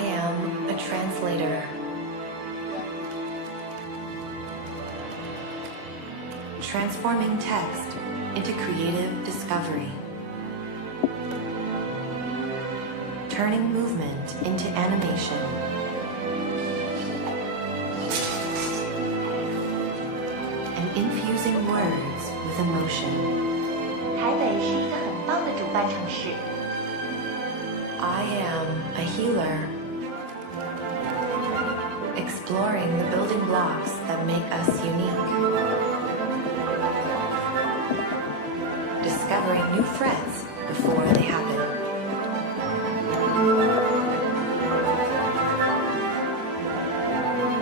am a translator. Transforming text into creative discovery. Turning movement into animation. And infusing words with emotion. 台北是一个很棒的主办城市。I am a healer. Exploring the building blocks that make us unique. Discovering new threats before they happen.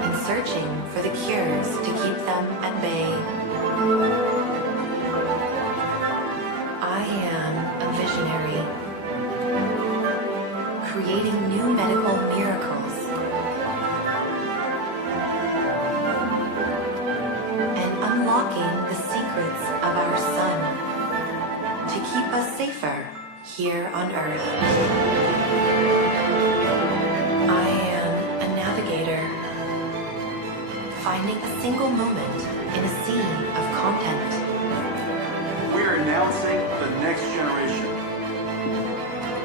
And searching for the cures to keep them at bay. I am a visionary. Creating new medical miracles. And unlocking the secrets of our sun. To keep us safer here on Earth. I am a navigator, finding a single moment in a sea of content. We're announcing the next generation.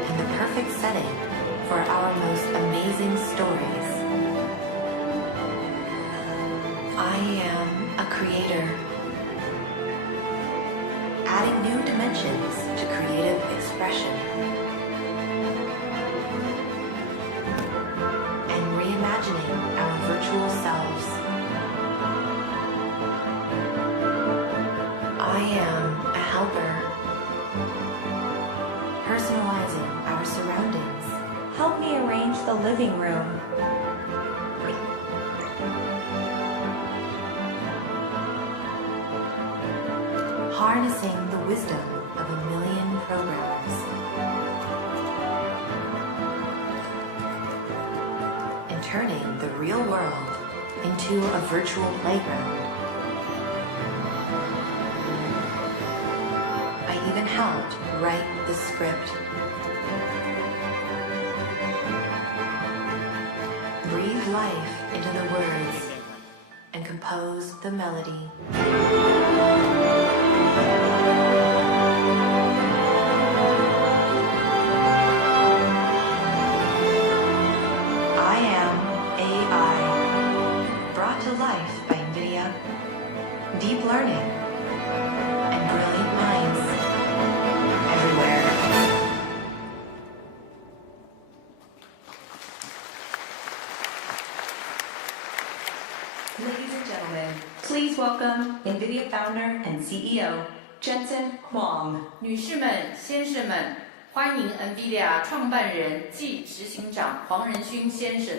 And the perfect setting for our most amazing stories. I am a creator. Adding new dimensions to creative expression. And reimagining our virtual selves. I am a helper. Personalizing our surroundings. Help me arrange the living room. Harnessing the wisdom of a million programs. And turning the real world into a virtual playground. I even helped write the script. Breathe life into the words and compose the melody. I am AI, brought to life by NVIDIA, deep learning, and brilliant minds everywhere. Ladies and gentlemen, please welcome NVIDIA founder and CEO, Jensen Huang. 女士们、先生们，欢迎 NVIDIA 创办人暨执行长黄仁勋先生。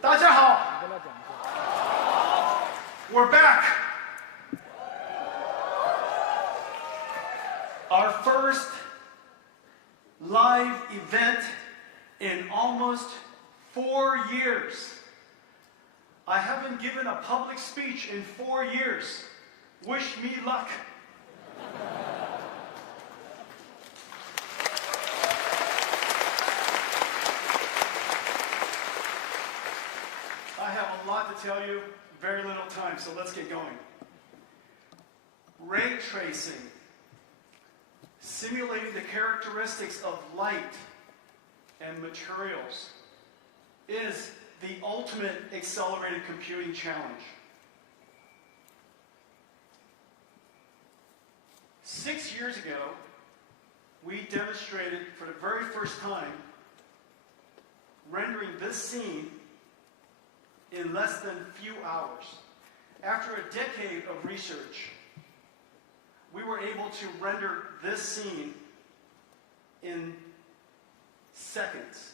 大家好 We're back. Our first live event in almost 4 years. I haven't given a public speech in 4 years. Wish me luck. I have a lot to tell you, very little time, so let's get going. Ray tracing, simulating the characteristics of light and materials, is the ultimate accelerated computing challenge. 6 years ago, we demonstrated for the very first time rendering this scene in less than a few hours. After a decade of research, we were able to render this scene in seconds.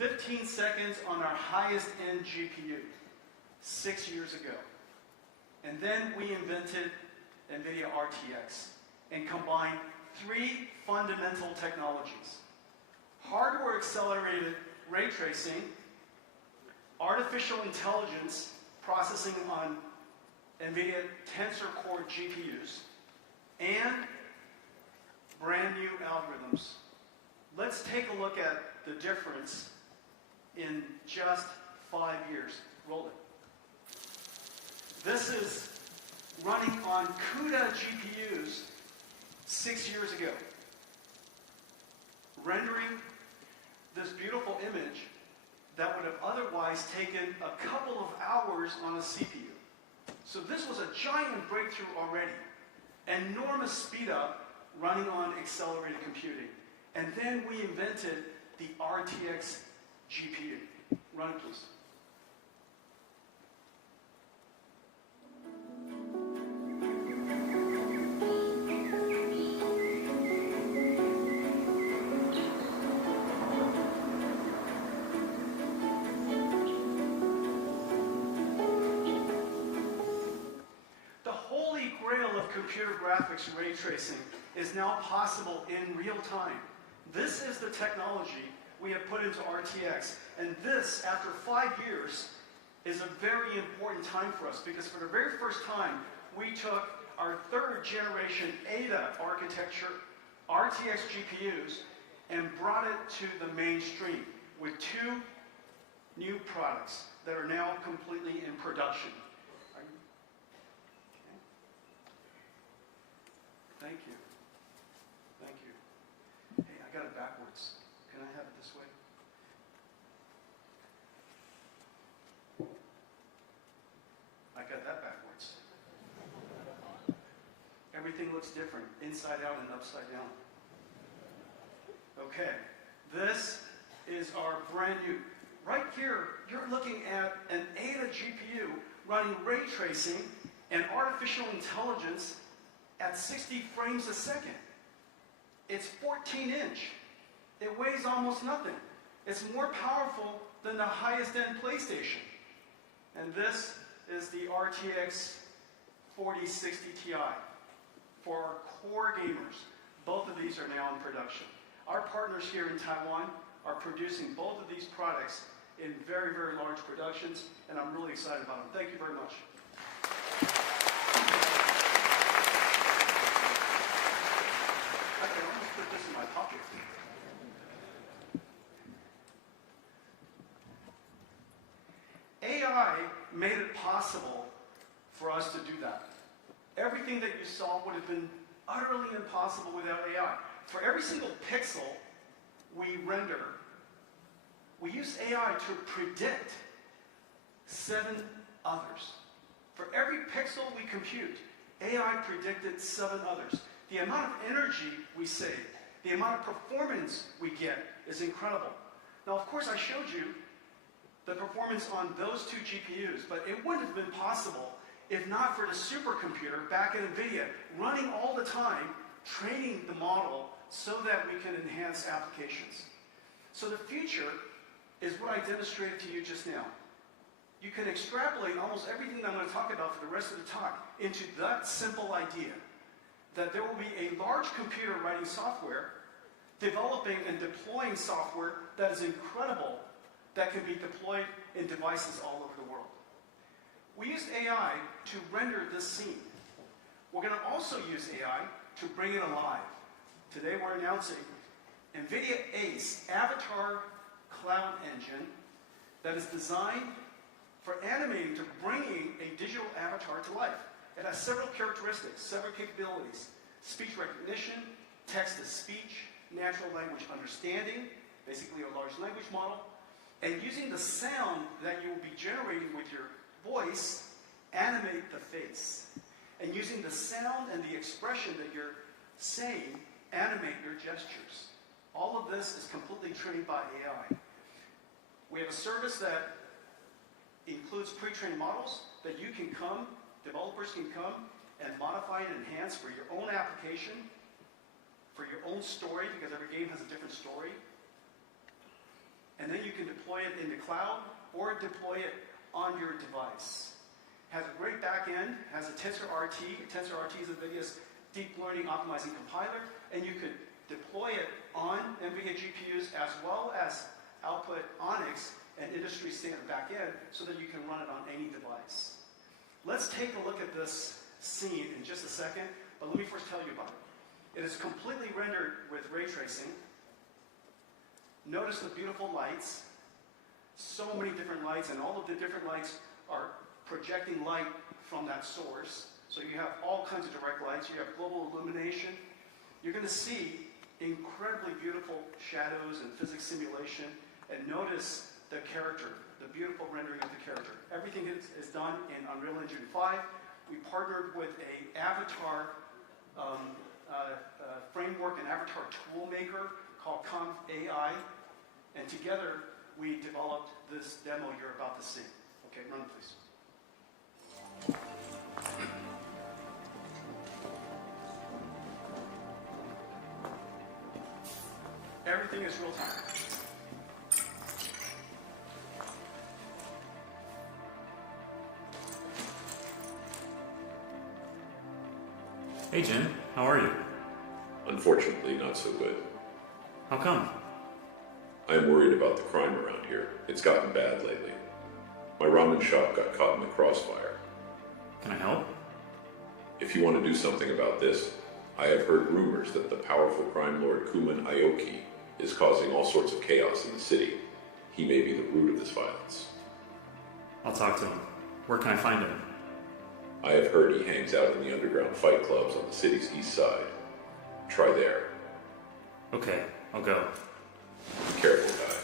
15 seconds on our highest end GPU 6 years ago. And then we invented NVIDIA RTX and combined 3 fundamental technologies: hardware-accelerated ray tracing, artificial intelligence processing on NVIDIA Tensor Core GPUs, and brand new algorithms. Let's take a look at the difference in just 5 years. Roll it. This is running on CUDA GPUs 6 years ago, rendering this beautiful image that would have otherwise taken a couple of hours on a CPU. So this was a giant breakthrough already. Enormous speed up running on accelerated computing. And then we invented the RTX GPU. Run it, please. Computer graphics ray tracing is now possible in real time. This is the technology we have put into RTX, and this, after 5 years, is a very important time for us because for the very first time, we took our 3rd generation Ada architecture RTX GPUs and brought it to the mainstream with 2 new products that are now completely in production. Thank you. Thank you. Hey, I got it backwards. Can I have it this way? I got that backwards. Everything looks different, inside out and upside down. Okay, this is our brand new. Right here, you're looking at an Ada GPU running ray tracing and artificial intelligence at 60 frames a second. It's 14-inch. It weighs almost nothing. It's more powerful than the highest-end PlayStation. And this is the RTX 4060 Ti for our core gamers. Both of these are now in production. Our partners here in Taiwan are producing both of these products in very, very large productions, and I'm really excited about them. Thank you very much. I can almost put this in my pocket. AI made it possible for us to do that. Everything that you saw would have been utterly impossible without AI. For every single pixel we render, we use AI to predict 7 others. For every pixel we compute, AI predicted 7 others. The amount of energy we save, the amount of performance we get is incredible. Now, of course, I showed you the performance on those 2 GPUs, but it wouldn't have been possible if not for the supercomputer back at NVIDIA running all the time, training the model so that we can enhance applications. So the future is what I demonstrated to you just now. You can extrapolate almost everything that I'm going to talk about for the rest of the talk into that simple idea, that there will be a large computer writing software, developing and deploying software that is incredible, that can be deployed in devices all over the world. We use AI to render this scene. We're going to also use AI to bring it alive. Today we're announcing NVIDIA ACE Avatar Cloud Engine that is designed for animating to bringing a digital avatar to life. It has several characteristics, several capabilities: speech recognition, text-to-speech, natural language understanding, basically a large language model, and using the sound that you will be generating with your voice, animate the face. And using the sound and the expression that you're saying, animate your gestures. All of this is completely trained by AI. We have a service that includes pre-trained models that you can come, developers can come and modify and enhance for your own application, for your own story, because every game has a different story. And then you can deploy it in the cloud or deploy it on your device. Has a great back end, has a TensorRT. TensorRT is NVIDIA's deep learning optimizing compiler, and you could deploy it on NVIDIA GPUs as well as output Onyx and industry standard backend so that you can run it on any device. Let's take a look at this scene in just a second, but let me first tell you about it. It is completely rendered with ray tracing. Notice the beautiful lights. So many different lights, and all of the different lights are projecting light from that source. So you have all kinds of direct lights. You have global illumination. You're going to see incredibly beautiful shadows and physics simulation. And notice the character, the beautiful rendering of the character. Everything is done in Unreal Engine 5. We partnered with an avatar framework, an avatar tool maker called AI. And together, we developed this demo you're about to see. Okay, run please. Everything is real time. Hey Jen, how are you? Unfortunately, not so good. How come? I'm worried about the crime around here. It's gotten bad lately. My ramen shop got caught in the crossfire. Can I help? If you want to do something about this, I have heard rumors that the powerful crime lord Kuman Aoki is causing all sorts of chaos in the city. He may be the root of this violence. I'll talk to him. Where can I find him? I have heard he hangs out in the underground fight clubs on the city's east side. Try there. Okay, I'll go. Be careful, guy.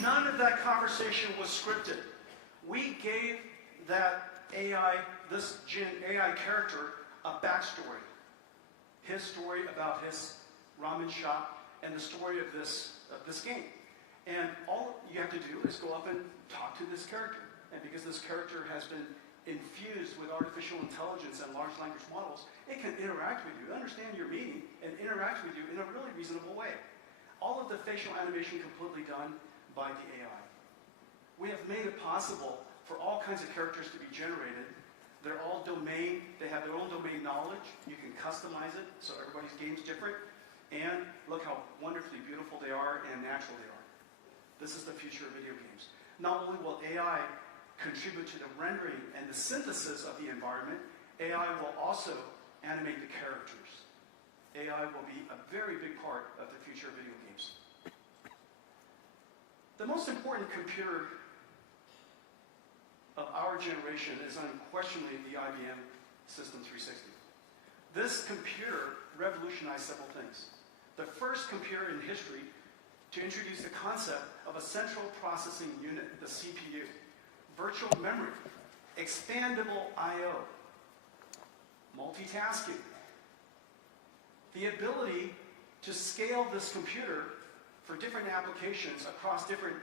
None of that conversation was scripted. We gave that AI, this Jin AI character, a backstory. His story about his ramen shop and the story of this game. And all you have to do is go up and talk to this character. And because this character has been infused with artificial intelligence and large language models, it can interact with you, understand your meaning, and interact with you in a really reasonable way. All of the facial animation completely done by the AI. We have made it possible for all kinds of characters to be generated. They're all domain, they have their own domain knowledge. You can customize it, so everybody's game's different. And look how wonderfully beautiful they are and natural they are. This is the future of video games. Not only will AI contribute to the rendering and the synthesis of the environment, AI will also animate the characters. AI will be a very big part of the future of video games. The most important computer of our generation is unquestionably the IBM System 360. This computer revolutionized several things. The first computer in history to introduce the concept of a central processing unit, the CPU, virtual memory, expandable I/O, multitasking, the ability to scale this computer for different applications across different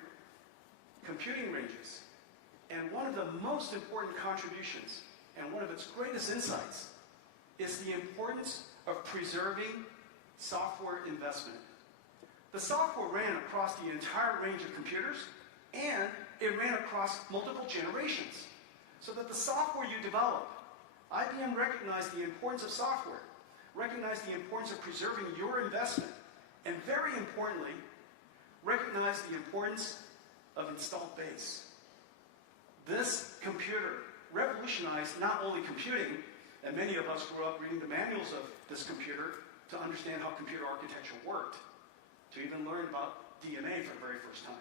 computing ranges. And one of the most important contributions, and one of its greatest insights, is the importance of preserving software investment. The software ran across the entire range of computers, and it ran across multiple generations. So that the software you develop, IBM recognized the importance of software, recognized the importance of preserving your investment, and very importantly, recognized the importance of installed base. This computer revolutionized not only computing, and many of us grew up reading the manuals of this computer to understand how computer architecture worked, to even learn about DNA for the very first time.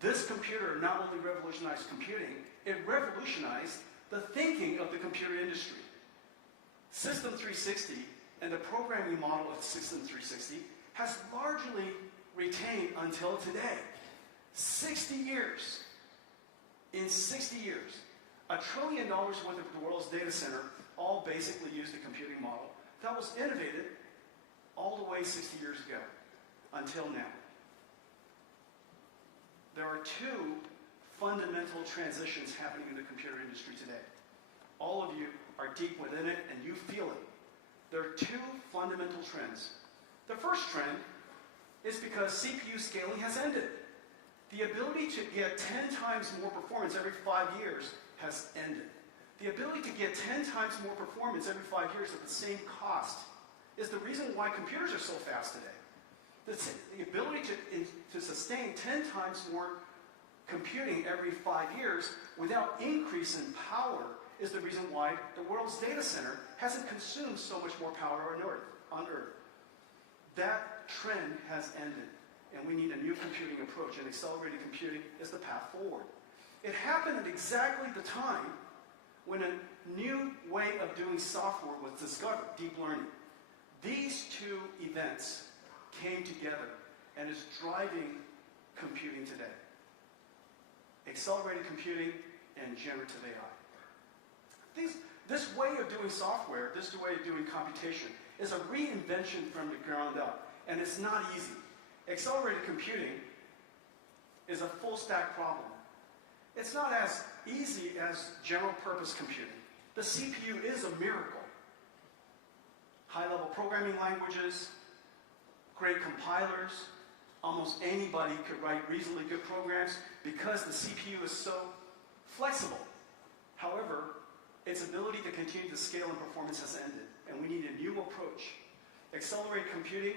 This computer not only revolutionized computing, it revolutionized the thinking of the computer industry. System 360 and the programming model of System 360 has largely retained until today. 60 years. In 60 years, $1 trillion worth of the world's data center all basically used a computing model that was innovated all the way 60 years ago until now. There are two fundamental transitions happening in the computer industry today. All of you are deep within it and you feel it. There are two fundamental trends. The first trend is because CPU scaling has ended. The ability to get 10 times more performance every 5 years has ended. The ability to get 10 times more performance every 5 years at the same cost is the reason why computers are so fast today. The ability to sustain 10 times more computing every 5 years without increase in power is the reason why the world's data center hasn't consumed so much more power on Earth. That trend has ended, and we need a new computing approach, and accelerated computing is the path forward. It happened at exactly the time when a new way of doing software was discovered, deep learning. These two events came together and is driving computing today. Accelerated computing and generative AI. This way of doing software, this way of doing computation, is a reinvention from the ground up, and it's not easy. Accelerated computing is a full stack problem. It's not as easy as general purpose computing. The CPU is a miracle. High-level programming languages, great compilers, almost anybody could write reasonably good programs because the CPU is so flexible. However, its ability to continue to scale in performance has ended, and we need a new approach. Accelerated computing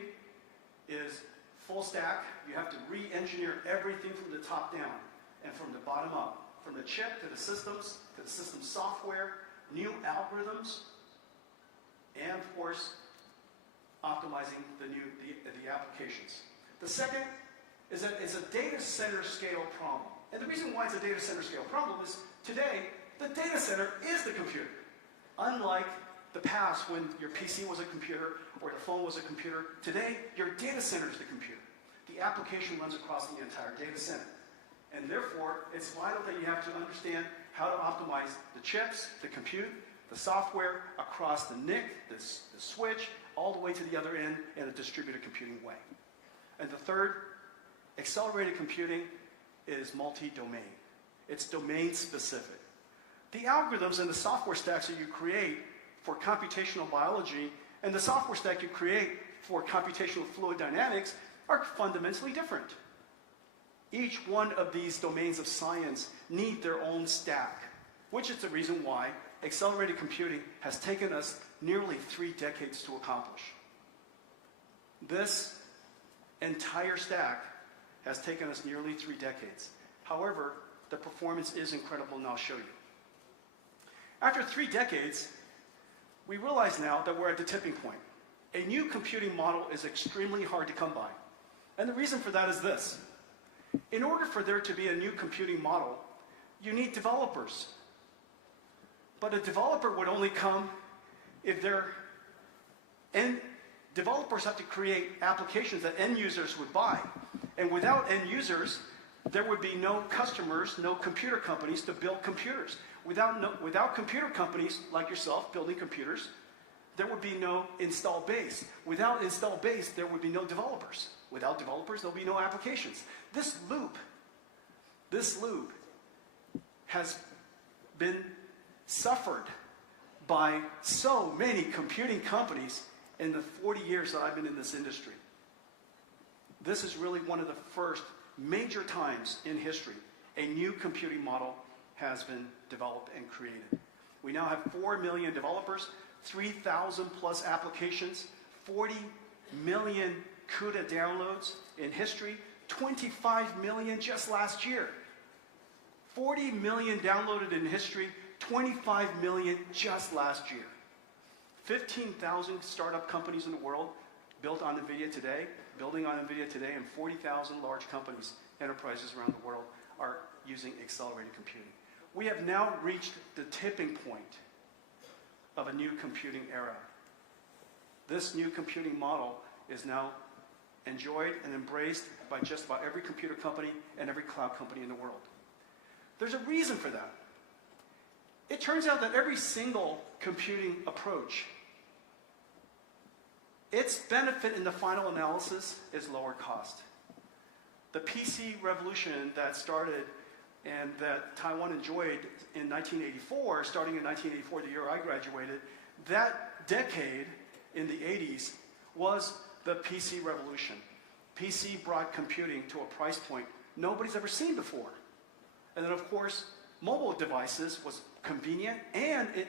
is full stack. You have to re-engineer everything from the top down and from the bottom up, from the chip to the system software, new algorithms, and of course, optimizing the applications. The second is that it's a data center scale problem. And the reason why it's a data center scale problem is today, the data center is the computer. Unlike the past when your PC was a computer or the phone was a computer, today your data center is the computer. The application runs across the entire data center. And therefore, it's vital that you have to understand how to optimize the chips, the compute, the software across the NIC, the switch, all the way to the other end in a distributed computing way. And the third, accelerated computing is multi-domain. It's domain-specific. The algorithms and the software stacks that you create for computational biology and the software stack you create for computational fluid dynamics are fundamentally different. Each one of these domains of science need their own stack, which is the reason why accelerated computing has taken us nearly 3 decades to accomplish. This entire stack has taken us nearly 3 decades. However, the performance is incredible, and I'll show you. After 3 decades, we realize now that we're at the tipping point. A new computing model is extremely hard to come by. And the reason for that is this. In order for there to be a new computing model, you need developers. But a developer would only come if developers have to create applications that end users would buy. And without end users, there would be no customers, no computer companies to build computers. Without computer companies like yourself building computers, there would be no install base. Without install base, there would be no developers. Without developers, there'll be no applications. This loop has been suffered by so many computing companies in the 40 years that I've been in this industry. This is really one of the first major times in history a new computing model has been developed and created. We now have 4 million developers, 3,000 plus applications, 40 million CUDA downloads in history, 25 million just last year. 40 million downloaded in history, 25 million just last year. 15,000 startup companies in the world built on NVIDIA today, building on NVIDIA today, and 40,000 large companies, enterprises around the world are using accelerated computing. We have now reached the tipping point of a new computing era. This new computing model is now enjoyed and embraced by just about every computer company and every cloud company in the world. There's a reason for that. It turns out that every single computing approach, its benefit in the final analysis is lower cost. The PC revolution that started and that Taiwan enjoyed in 1984, starting in 1984, the year I graduated, that decade in the 80s was the PC revolution. PC brought computing to a price point nobody's ever seen before. And then, of course, mobile devices was convenient, and it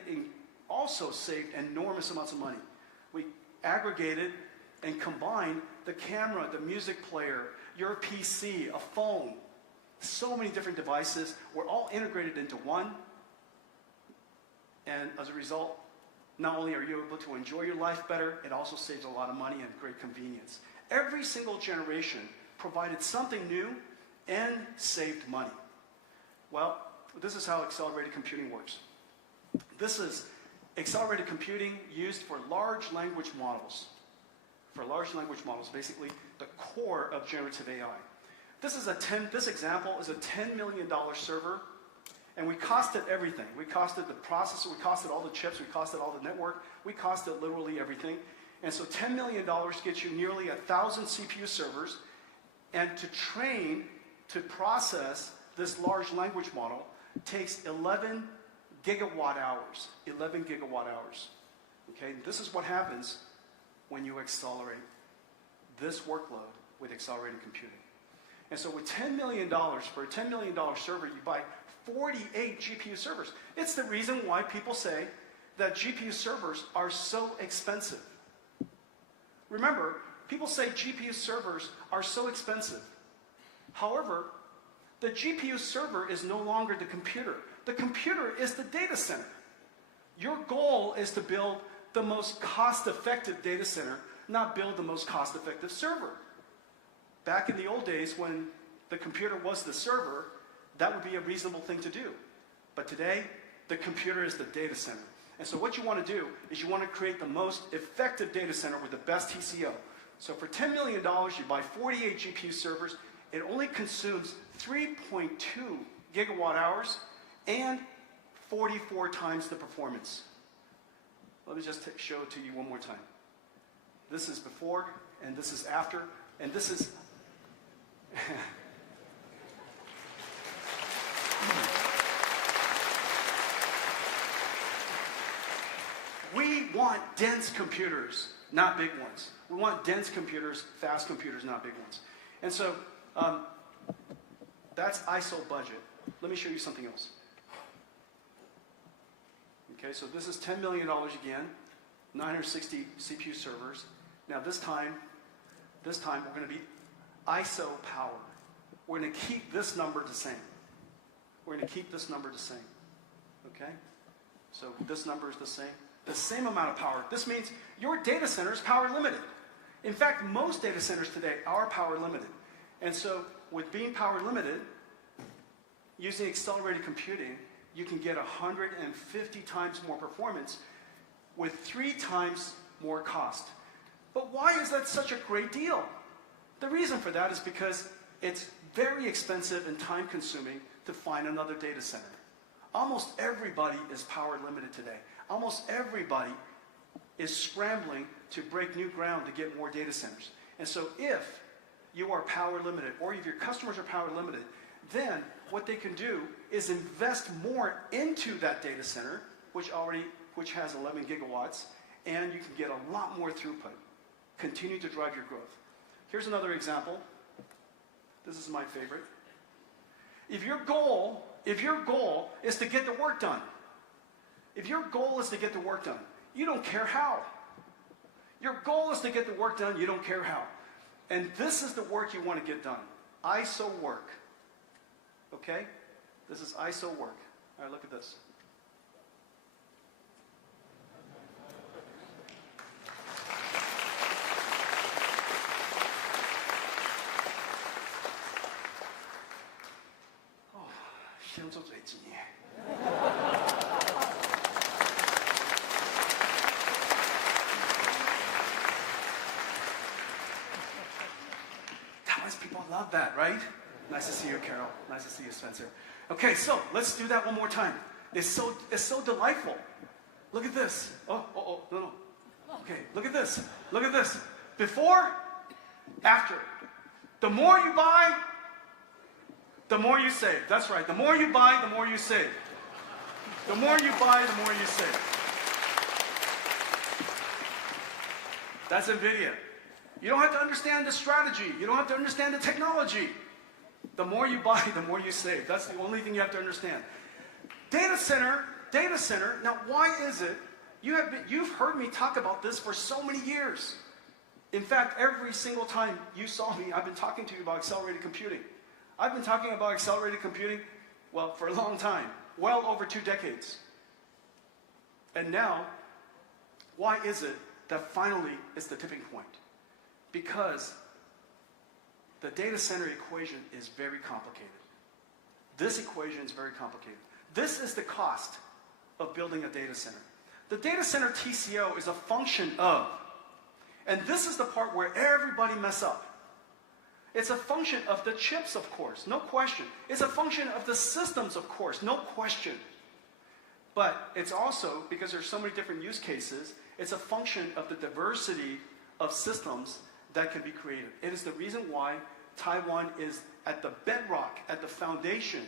also saved enormous amounts of money. We aggregated and combined the camera, the music player, your PC, a phone. So many different devices were all integrated into one. And as a result, not only are you able to enjoy your life better, it also saves a lot of money and great convenience. Every single generation provided something new and saved money. Well, this is how accelerated computing works. This is accelerated computing used for large language models. For large language models, basically the core of generative AI. This example is a $10 million server, and we costed everything. We costed the processor, we costed all the chips, we costed all the network, we costed literally everything. And so $10 million gets you nearly 1,000 CPU servers, and to process this large language model takes 11 gigawatt hours. 11 gigawatt hours. Okay, this is what happens when you accelerate this workload with accelerated computing. And so with $10 million, for a $10 million server, you buy 48 GPU servers. It's the reason why people say that GPU servers are so expensive. Remember, people say GPU servers are so expensive. However, the GPU server is no longer the computer. The computer is the data center. Your goal is to build the most cost-effective data center, not build the most cost-effective server. Back in the old days when the computer was the server, that would be a reasonable thing to do. But today, the computer is the data center. And so what you want to do is you want to create the most effective data center with the best TCO. So for $10 million, you buy 48 GPU servers. It only consumes 3.2 gigawatt hours and 44 times the performance. Let me just show it to you one more time. This is before, and this is after, and this is... We want dense computers, not big ones. We want dense computers, fast computers, not big ones. And so that's ISO budget. Let me show you something else. Okay, so this is $10 million again, 960 CPU servers. Now this time we're going to be ISO power. We're going to keep this number the same. We're going to keep this number the same. Okay? So this number is the same amount of power. This means your data center is power limited. In fact, most data centers today are power limited. And so with being power limited, using accelerated computing, you can get 150 times more performance with 3 times more cost. But why is that such a great deal? The reason for that is because it's very expensive and time consuming to find another data center. Almost everybody is power limited today. Almost everybody is scrambling to break new ground to get more data centers. And so if you are power limited, or if your customers are power limited, then what they can do is invest more into that data center, which has 11 gigawatts, and you can get a lot more throughput. Continue to drive your growth. Here's another example. This is my favorite. If your goal is to get the work done, you don't care how. Your goal is to get the work done, you don't care how. And this is the work you want to get done. ISO work. Okay? This is ISO work. All right, look at this. Oh, 先做嘴急。People love that, right? Nice to see you, Carol. Nice to see you, Spencer. Okay, so let's do that one more time. It's so delightful. Look at this. No. Okay, look at this. Look at this. Before, after. The more you buy, the more you save. That's right. The more you buy, the more you save. The more you buy, the more you save. That's NVIDIA. You don't have to understand the strategy. You don't have to understand the technology. The more you buy, the more you save. That's the only thing you have to understand. Data center. Now, why is it? You've heard me talk about this for so many years. In fact, every single time you saw me, I've been talking to you about accelerated computing. I've been talking about accelerated computing, well, for a long time, well over 2 decades. And now, why is it that finally it's the tipping point? Because the data center equation is very complicated. This equation is very complicated. This is the cost of building a data center. The data center TCO is a function of, and this is the part where everybody mess up. It's a function of the chips, of course, no question. It's a function of the systems, of course, no question. But it's also, because there's so many different use cases, it's a function of the diversity of systems that can be created. It is the reason why Taiwan is at the bedrock, at the foundation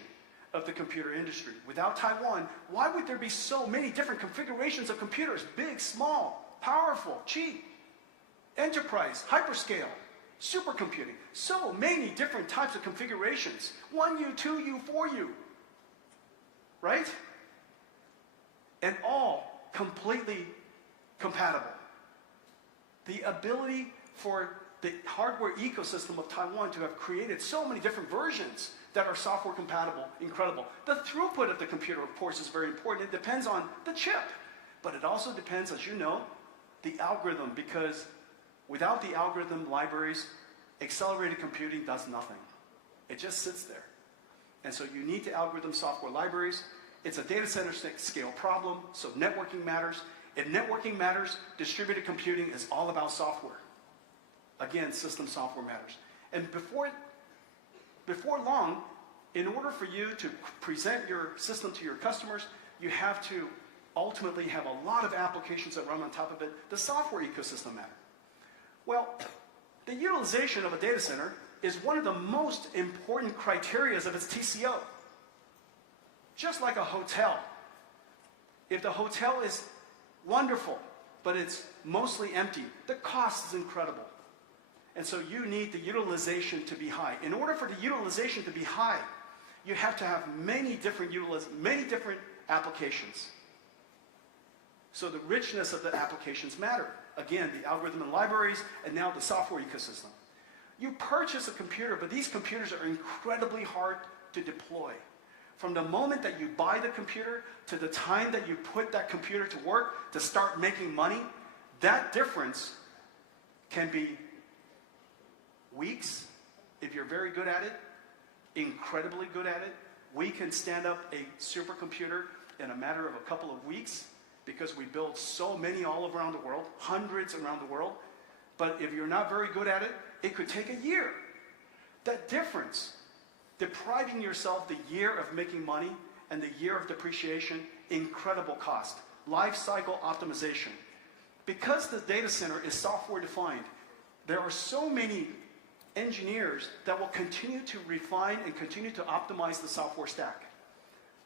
of the computer industry. Without Taiwan, why would there be so many different configurations of computers? Big, small, powerful, cheap, enterprise, hyperscale, supercomputing. So many different types of configurations. 1U, 2U, 4U. Right? And all completely compatible. The ability for the hardware ecosystem of Taiwan to have created so many different versions that are software compatible, incredible. The throughput of the computer, of course, is very important. It depends on the chip. But it also depends, as you know, the algorithm, because without the algorithm libraries, accelerated computing does nothing. It just sits there. And so you need the algorithm software libraries. It's a data center scale problem, so networking matters. If networking matters, distributed computing is all about software. Again, system software matters. And before long, in order for you to present your system to your customers, you have to ultimately have a lot of applications that run on top of it. The software ecosystem matters. Well, the utilization of a data center is one of the most important criteria of its TCO. Just like a hotel. If the hotel is wonderful, but it's mostly empty, the cost is incredible. And so you need the utilization to be high. In order for the utilization to be high, you have to have many different applications. So the richness of the applications matter. Again, the algorithm and libraries, and now the software ecosystem. You purchase a computer, but these computers are incredibly hard to deploy. From the moment that you buy the computer to the time that you put that computer to work to start making money, that difference can be weeks, if you're very good at it, incredibly good at it. We can stand up a supercomputer in a matter of a couple of weeks because we build so many all around the world, hundreds around the world. But if you're not very good at it, it could take a year. That difference, depriving yourself the year of making money and the year of depreciation, incredible cost. Life cycle optimization. Because the data center is software defined, there are so many engineers that will continue to refine and continue to optimize the software stack.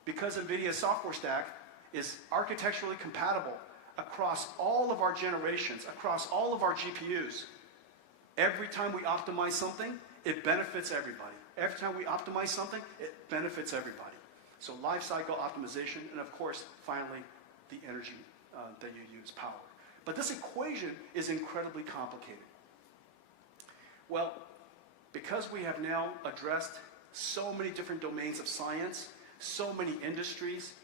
Because NVIDIA's software stack is architecturally compatible across all of our generations, across all of our GPUs. Every time we optimize something, it benefits everybody. Every time we optimize something, it benefits everybody. So life cycle optimization, and of course, finally, the energy that you use, power. But this equation is incredibly complicated. Well, because we have now addressed so many different domains of science, so many industries,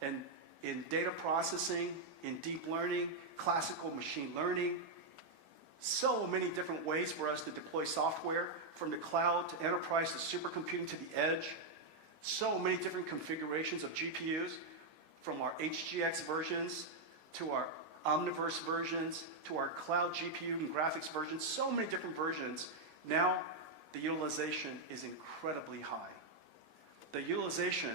and in data processing, in deep learning, classical machine learning, so many different ways for us to deploy software, from the cloud to enterprise to supercomputing to the edge, so many different configurations of GPUs, from our HGX versions to our Omniverse versions to our cloud GPU and graphics versions, so many different versions. Now, the utilization is incredibly high. The utilization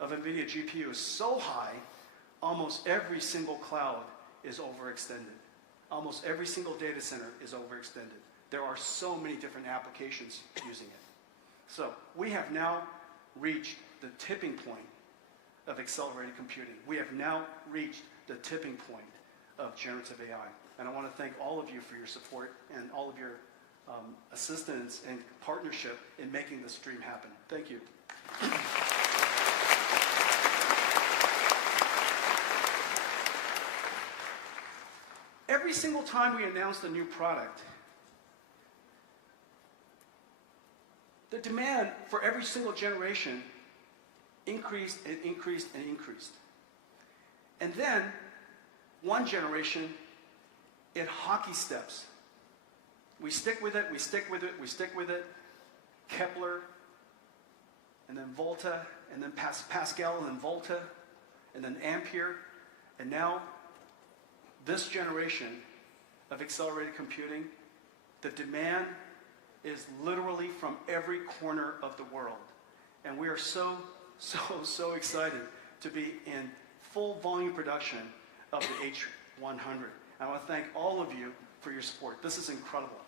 of NVIDIA GPU is so high, almost every single cloud is overextended. Almost every single data center is overextended. There are so many different applications using it. So we have now reached the tipping point of accelerated computing. We have now reached the tipping point of generative AI. And I want to thank all of you for your support and all of your assistance and partnership in making this dream happen. Thank you. every single time we announced a new product, the demand for every single generation increased and increased and increased. And then, one generation, it hockey steps. We stick with it, we stick with it, we stick with it. Kepler, and then Volta, and then Pascal, and then Volta, and then Ampere. And now, this generation of accelerated computing, the demand is literally from every corner of the world. And we are so excited to be in full volume production of the H100. I want to thank all of you for your support. This is incredible.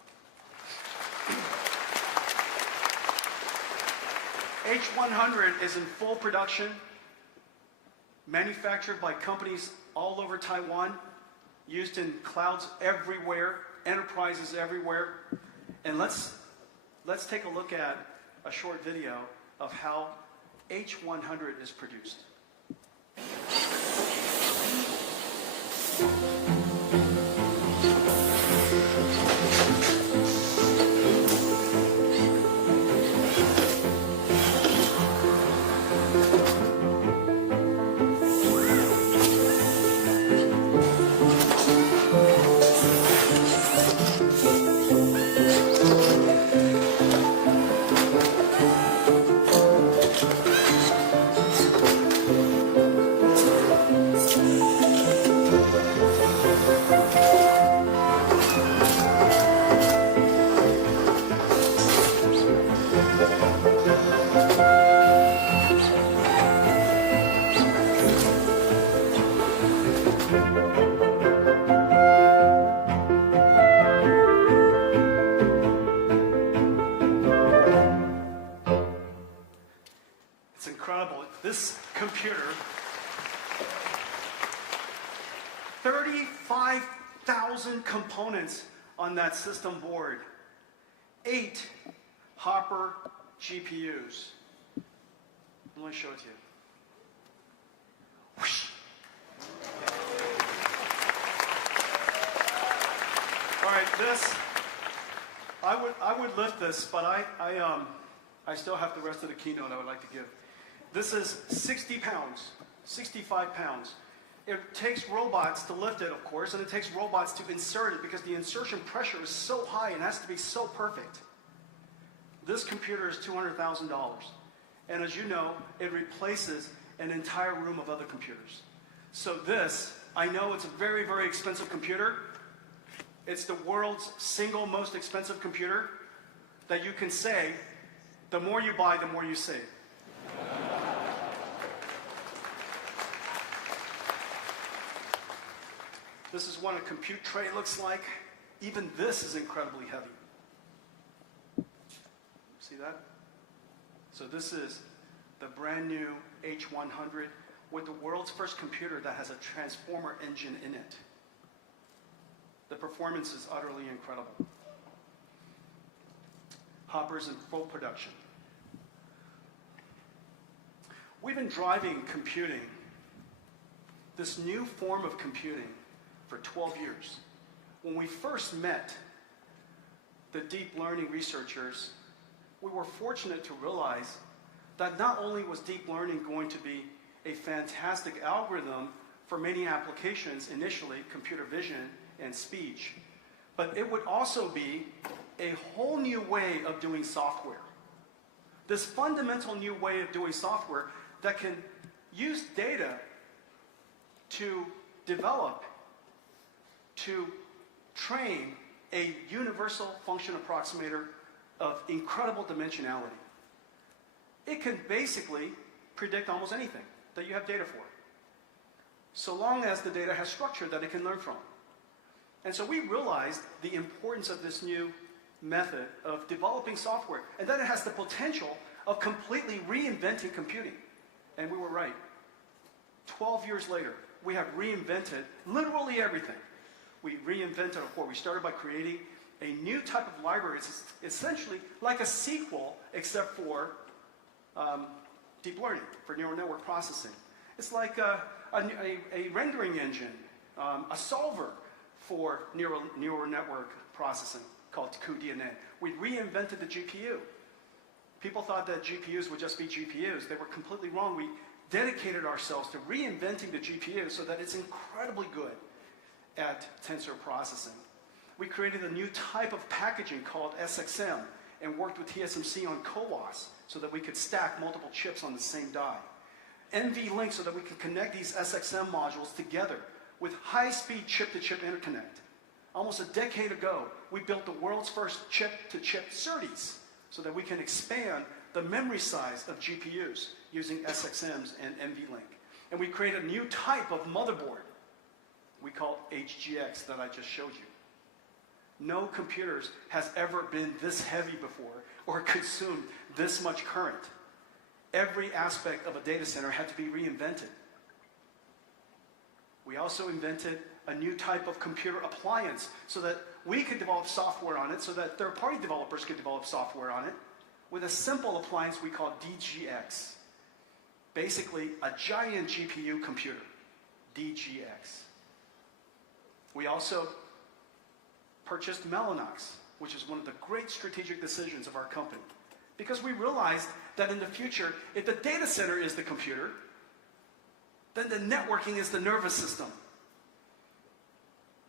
H100 is in full production, manufactured by companies all over Taiwan, used in clouds everywhere, enterprises everywhere. And let's take a look at a short video of how H100 is produced. It's incredible. This computer, 35,000 components on that system board, 8 Hopper GPUs. Let me show it to you. Whoosh. All right, this, I would lift this, but I still have the rest of the keynote I would like to give. This is 60 pounds, 65 pounds. It takes robots to lift it, of course, and it takes robots to insert it because the insertion pressure is so high and has to be so perfect. This computer is $200,000. And as you know, it replaces an entire room of other computers. So this, I know it's a very, very expensive computer. It's the world's single most expensive computer that you can say, the more you buy, the more you save. This is what a compute tray looks like. Even this is incredibly heavy. See that? So this is the brand new H100 with the world's first computer that has a transformer engine in it. The performance is utterly incredible. Hopper's in full production. We've been driving computing, this new form of computing, for 12 years. When we first met the deep learning researchers, we were fortunate to realize that not only was deep learning going to be a fantastic algorithm for many applications, initially computer vision and speech, but it would also be a whole new way of doing software. This fundamental new way of doing software that can use data to develop, to train a universal function approximator of incredible dimensionality. It can basically predict almost anything that you have data for, so long as the data has structure that it can learn from. And so we realized the importance of this new method of developing software, and that it has the potential of completely reinventing computing. And we were right. 12 years later, we have reinvented literally everything. We reinvented our core. We started by creating a new type of library. It's essentially like a sequel, except for deep learning, for neural network processing. It's like a rendering engine, a solver for neural network processing called cuDNN. We reinvented the GPU. People thought that GPUs would just be GPUs. They were completely wrong. We dedicated ourselves to reinventing the GPU so that it's incredibly good at tensor processing. We created a new type of packaging called SXM and worked with TSMC on CoWoS so that we could stack multiple chips on the same die. NVLink so that we could connect these SXM modules together with high-speed chip-to-chip interconnect. Almost a decade ago, we built the world's first chip-to-chip SerDes so that we can expand the memory size of GPUs using SXMs and NVLink. And we created a new type of motherboard we call HGX that I just showed you. No computers has ever been this heavy before or consumed this much current. Every aspect of a data center had to be reinvented. We also invented a new type of computer appliance so that we could develop software on it, so that third-party developers could develop software on it, with a simple appliance we call DGX. Basically, a giant GPU computer, DGX. We also purchased Mellanox, which is one of the great strategic decisions of our company, because we realized that in the future, if the data center is the computer, then the networking is the nervous system.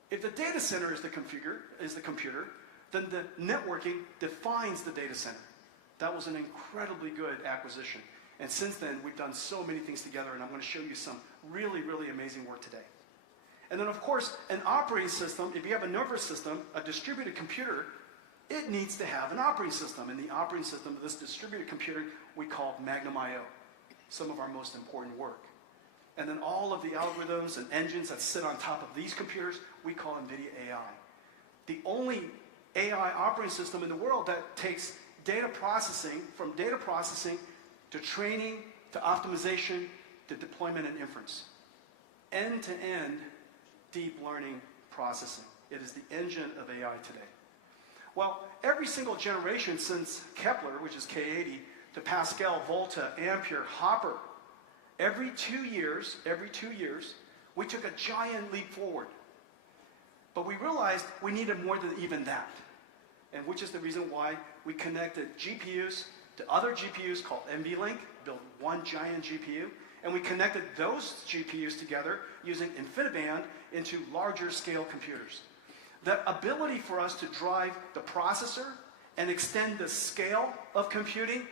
If the data center is the computer, then the networking defines the data center. That was an incredibly good acquisition. And since then, we've done so many things together, and I'm going to show you some really, really amazing work today. And then, of course, an operating system, if you have a nervous system, a distributed computer, it needs to have an operating system. And the operating system of this distributed computer we call Magnum IO, some of our most important work. And then all of the algorithms and engines that sit on top of these computers, we call NVIDIA AI. The only AI operating system in the world that takes data processing, from data processing to training, to optimization, to deployment and inference. End-to-end deep learning processing. It is the engine of AI today. Well, every single generation since Kepler, which is K80, to Pascal, Volta, Ampere, Hopper, every 2 years, we took a giant leap forward. But we realized we needed more than even that. And which is the reason why we connected GPUs to other GPUs called NVLink, built one giant GPU, and we connected those GPUs together using InfiniBand into larger scale computers. The ability for us to drive the processor and extend the scale of computing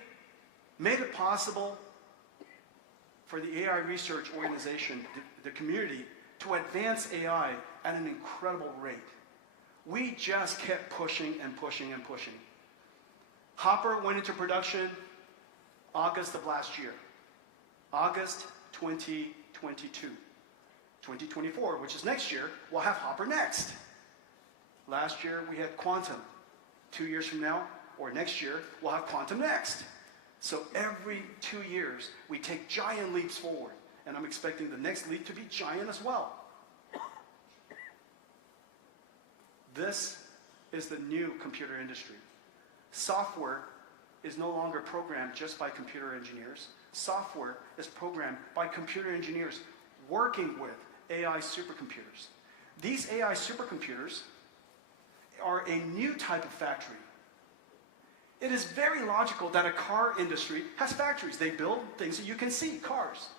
made it possible for the AI research organization, the community, to advance AI at an incredible rate. We just kept pushing and pushing and pushing. Hopper went into production August of last year. August 2022. 2024, which is next year, we'll have Hopper next. Last year we had Quantum. 2 years from now, or next year, we'll have Quantum next. So every 2 years, we take giant leaps forward. And I'm expecting the next leap to be giant as well. This is the new computer industry. Software is no longer programmed just by computer engineers. Software is programmed by computer engineers working with AI supercomputers. These AI supercomputers are a new type of factory. It is very logical that a car industry has factories. They build things that you can see, cars.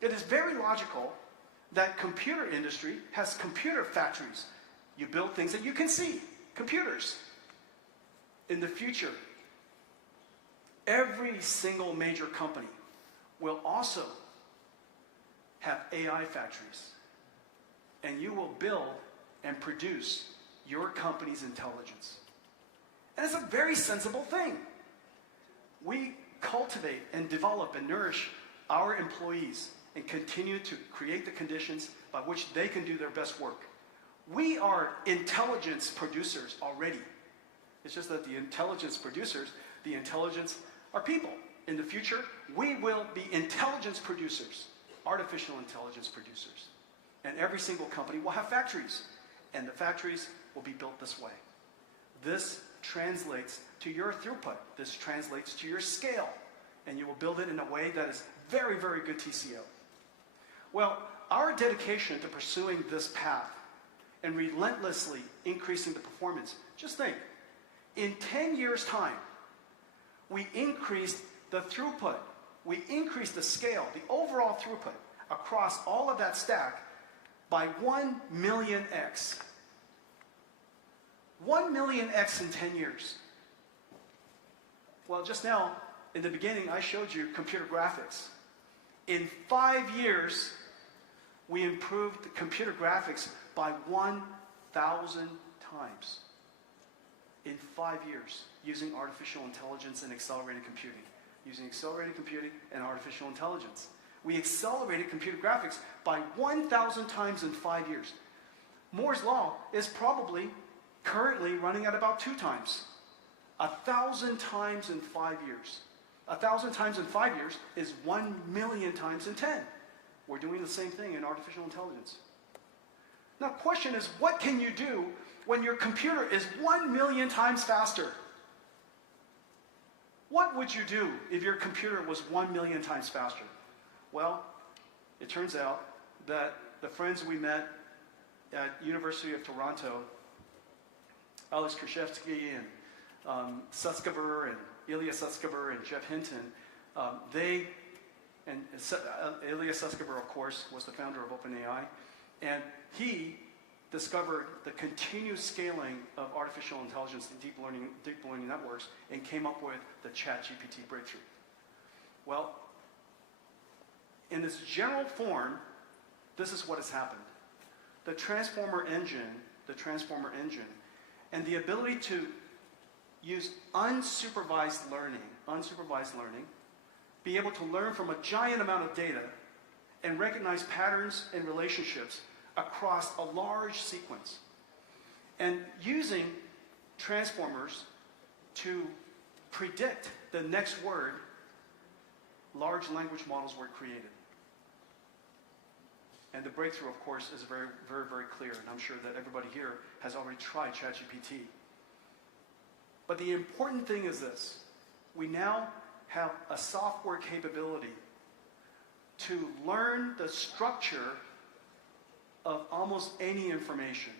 It is very logical that computer industry has computer factories. You build things that you can see, computers. In the future, every single major company will also have AI factories. And you will build and produce your company's intelligence. And it's a very sensible thing. We cultivate and develop and nourish our employees and continue to create the conditions by which they can do their best work. We are intelligence producers already. It's just that the intelligence producers, the intelligence are people. In the future, we will be intelligence producers, artificial intelligence producers. And every single company will have factories. And the factories will be built this way. This translates to your throughput. This translates to your scale. And you will build it in a way that is very, very good TCO. Well, our dedication to pursuing this path and relentlessly increasing the performance. Just think, in 10 years' time, we increased the throughput, we increased the scale, the overall throughput across all of that stack by 1 million x. 1 million x in 10 years. Well, just now, in the beginning, I showed you computer graphics. In 5 years, we improved the computer graphics by 1,000 times. In 5 years, using artificial intelligence and accelerated computing. Using accelerated computing and artificial intelligence. We accelerated computer graphics by 1,000 times in 5 years. Moore's law is probably currently running at about 2 times. 1,000 times in 5 years. 1,000 times in 5 years is 1 million times in 10. We're doing the same thing in artificial intelligence. Now, the question is, what can you do when your computer is 1 million times faster? What would you do if your computer was 1 million times faster? Well, it turns out that the friends we met at University of Toronto, Alex Krzyzewski and Sutskever and Ilya Sutskever and Jeff Hinton, Ilya Sutskever, of course, was the founder of OpenAI, and he discovered the continuous scaling of artificial intelligence and deep learning networks and came up with the ChatGPT breakthrough. Well, in its general form, this is what has happened. The transformer engine, and the ability to use unsupervised learning, be able to learn from a giant amount of data and recognize patterns and relationships across a large sequence. And using transformers to predict the next word, large language models were created. And the breakthrough, of course, is very, very, very clear. And I'm sure that everybody here has already tried ChatGPT. But the important thing is this. We now have a software capability to learn the structure of almost any information.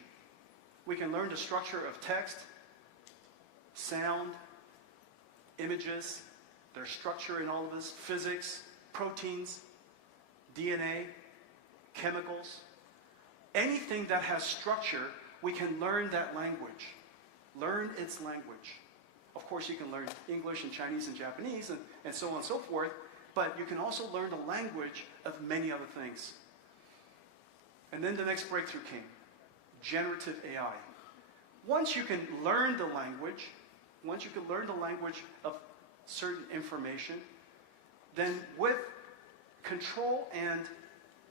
We can learn the structure of text, sound, images, their structure in all of this, physics, proteins, DNA, chemicals. Anything that has structure, we can learn that language. Learn its language. Of course, you can learn English and Chinese and Japanese and so on and so forth, but you can also learn the language of many other things. And then the next breakthrough came, generative AI. Once you can learn the language of certain information, then with control and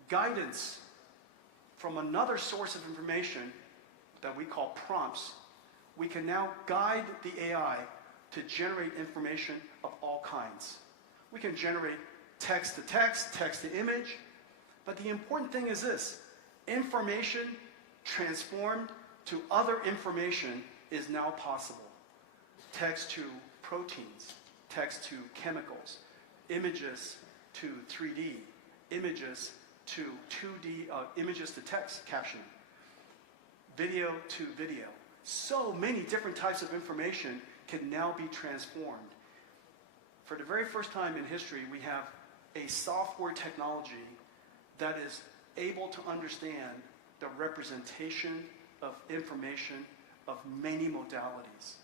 guidance from another source of information that we call prompts, we can now guide the AI to generate information of all kinds. We can generate text to text, text to image, but the important thing is this: information transformed to other information is now possible. Text to proteins, text to chemicals, images to 3D, images to 2D, images to text captioning, video to video. So many different types of information can now be transformed. For the very first time in history, we have a software technology that is able to understand the representation of information of many modalities.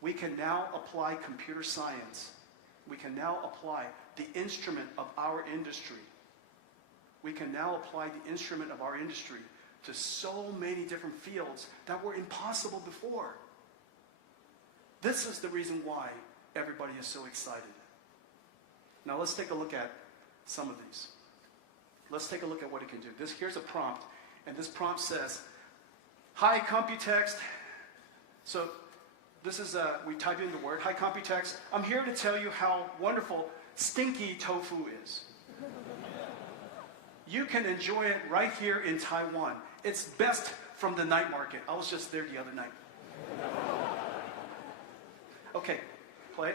We can now apply computer science. We can now apply the instrument of our industry. We can now apply the instrument of our industry to so many different fields that were impossible before. This is the reason why everybody is so excited. Now let's take a look at some of these. Let's take a look at what it can do. Here's a prompt, and this prompt says, "Hi Computex." So this is, we type in the word, "Hi Computex, I'm here to tell you how wonderful stinky tofu is. You can enjoy it right here in Taiwan. It's best from the night market. I was just there the other night." Okay, play.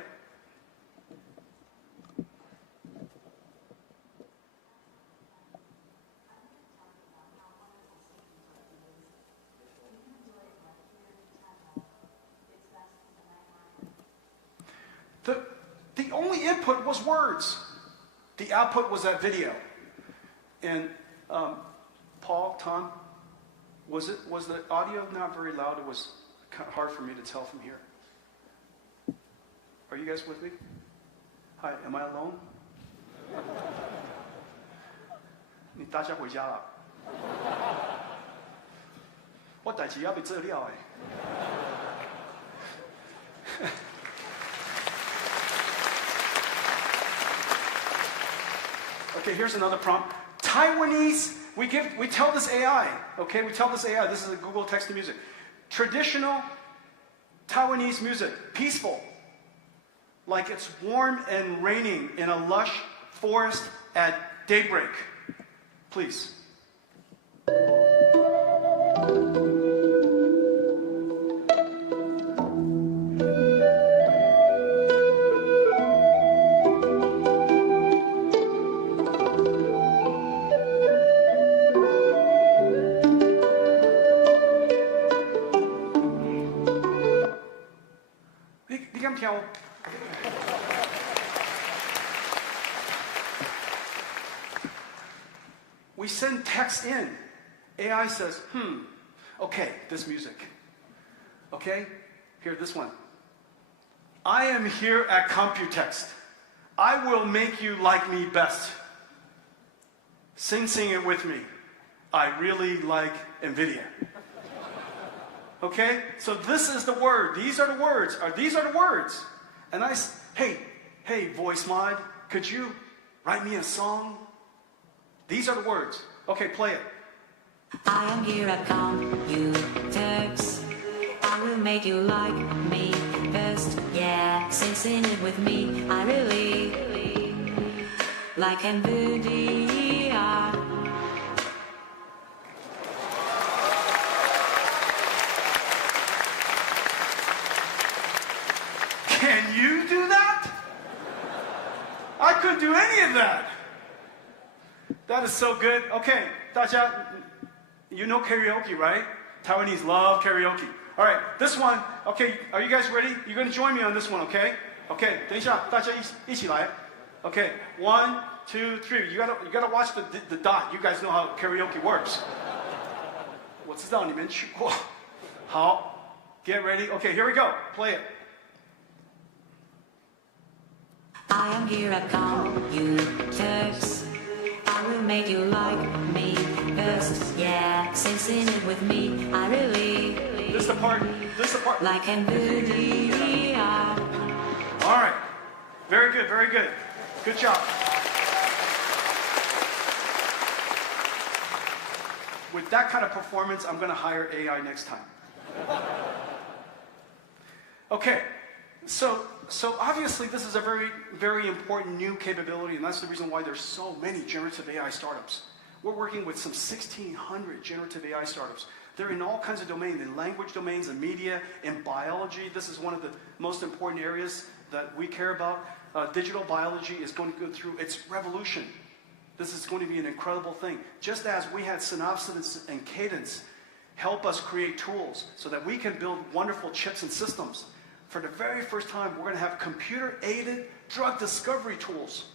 input was words. The output was that video. And Paul, Tom, was the audio not very loud? It was kind of hard for me to tell from here. Are you guys with me? Hi, am I alone? 你大家回家了。我代志要被做了诶。Okay, here's another prompt. Taiwanese, we tell this AI, okay? We tell this AI, this is a Google text-to-music. Traditional Taiwanese music, peaceful, like it's warm and raining in a lush forest at daybreak. Please. We send text in. AI says, okay, this music. Okay, here, this one. I am here at Computex. I will make you like me best. Sing it with me. I really like NVIDIA. Okay, so this is the word. These are the words. These are the words. And hey, voice mod, could you write me a song? These are the words. Okay, play it. I am here at Computex. I will make you like me best. Yeah, sing it with me. I really like NVIDIA. Can you do that? I couldn't do any of that. That is so good. Okay, 大家, you know karaoke, right? Taiwanese love karaoke. All right, this one. Okay, are you guys ready? You're going to join me on this one, okay? Okay, 等一下，大家一起来. Okay, 1, 2, 3. You gotta watch the dot. You guys know how karaoke works. 我知道你们去过. 好, get ready. Okay, here we go. Play it. I am here at Computex. I will make you like me best. Yeah, sing it with me. I really This is the part. like NVIDIA. All right. Very good, very good. Good job. With that kind of performance, I'm going to hire AI next time. Okay. So obviously this is a very, very important new capability, and that's the reason why there's so many generative AI startups. We're working with some 1,600 generative AI startups. They're in all kinds of domains, in language domains, in media, in biology. This is one of the most important areas that we care about. Digital biology is going to go through its revolution. This is going to be an incredible thing. Just as we had Synopsys and Cadence help us create tools so that we can build wonderful chips and systems. For the very first time, we're going to have computer-aided drug discovery tools.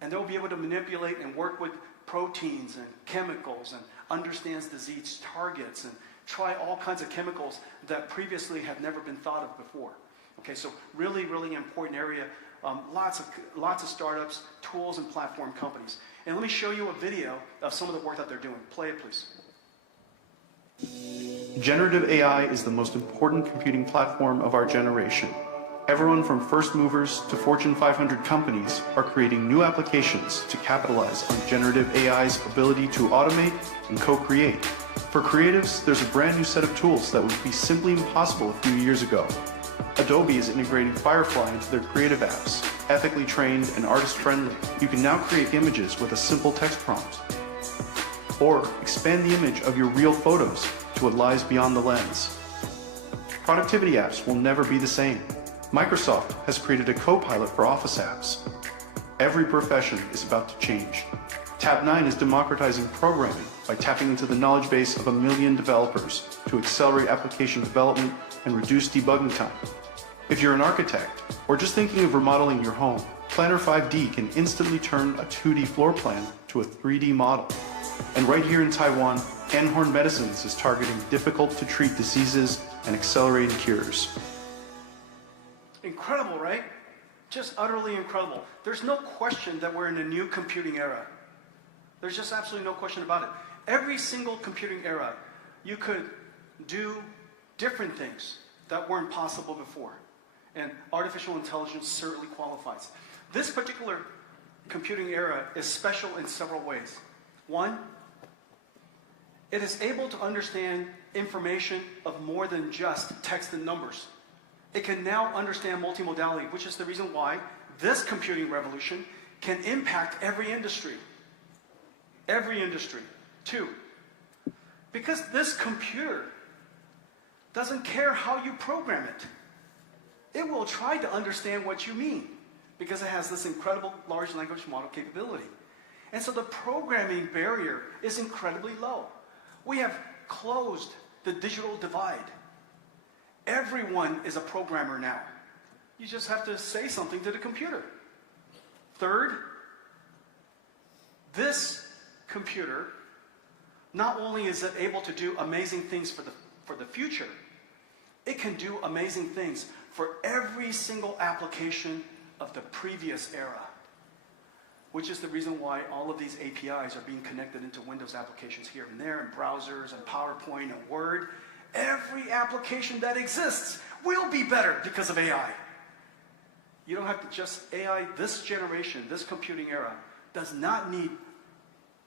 And they'll be able to manipulate and work with proteins and chemicals and understands disease targets and try all kinds of chemicals that previously had never been thought of before. Okay, so really, really important area. Lots of startups, tools, and platform companies. And let me show you a video of some of the work that they're doing. Play it, please. Generative AI is the most important computing platform of our generation. Everyone from first movers to Fortune 500 companies are creating new applications to capitalize on generative AI's ability to automate and co-create. For creatives, there's a brand new set of tools that would be simply impossible a few years ago. Adobe is integrating Firefly into their creative apps. Ethically trained and artist-friendly, you can now create images with a simple text prompt. Or expand the image of your real photos to what lies beyond the lens. Productivity apps will never be the same. Microsoft has created a co-pilot for Office apps. Every profession is about to change. Tab9 is democratizing programming by tapping into the knowledge base of 1 million developers to accelerate application development and reduce debugging time. If you're an architect or just thinking of remodeling your home, Planner 5D can instantly turn a 2D floor plan to a 3D model. And right here in Taiwan, Anhorn Medicines is targeting difficult-to-treat diseases and accelerating cures. Incredible, right? Just utterly incredible. There's no question that we're in a new computing era. There's just absolutely no question about it. Every single computing era, you could do different things that weren't possible before. And artificial intelligence certainly qualifies. This particular computing era is special in several ways. One, it is able to understand information of more than just text and numbers. It can now understand multimodality, which is the reason why this computing revolution can impact every industry. Every industry. Two, because this computer doesn't care how you program it. It will try to understand what you mean because it has this incredible large language model capability. And so the programming barrier is incredibly low. We have closed the digital divide. Everyone is a programmer now. You just have to say something to the computer. Third, this computer, not only is it able to do amazing things for the future, it can do amazing things for every single application of the previous era, which is the reason why all of these APIs are being connected into Windows applications here and there, and browsers, and PowerPoint, and Word. Every application that exists will be better because of AI. You don't have to just AI. This generation, this computing era, does not need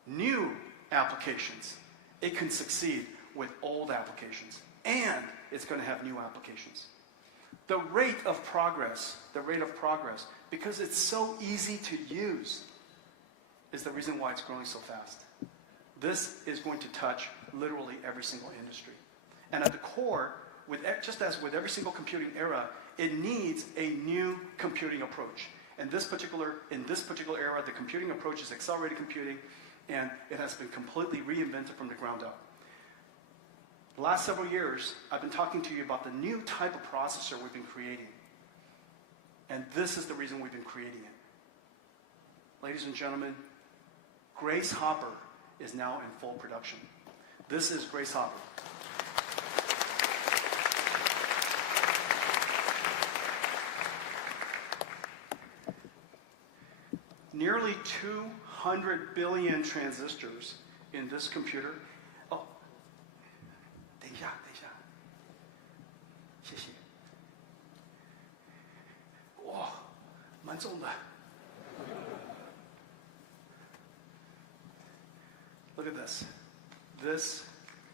new applications. It can succeed with old applications, and it's going to have new applications. The rate of progress, because it's so easy to use, is the reason why it's growing so fast. This is going to touch literally every single industry. And at the core, just as with every single computing era, it needs a new computing approach. In this particular era, the computing approach is accelerated computing, and it has been completely reinvented from the ground up. The last several years, I've been talking to you about the new type of processor we've been creating. And this is the reason we've been creating it. Ladies and gentlemen, Grace Hopper is now in full production. This is Grace Hopper. Nearly 200 billion transistors in this computer. Oh, 等一下，谢谢。哇，蛮重的。Look at this. This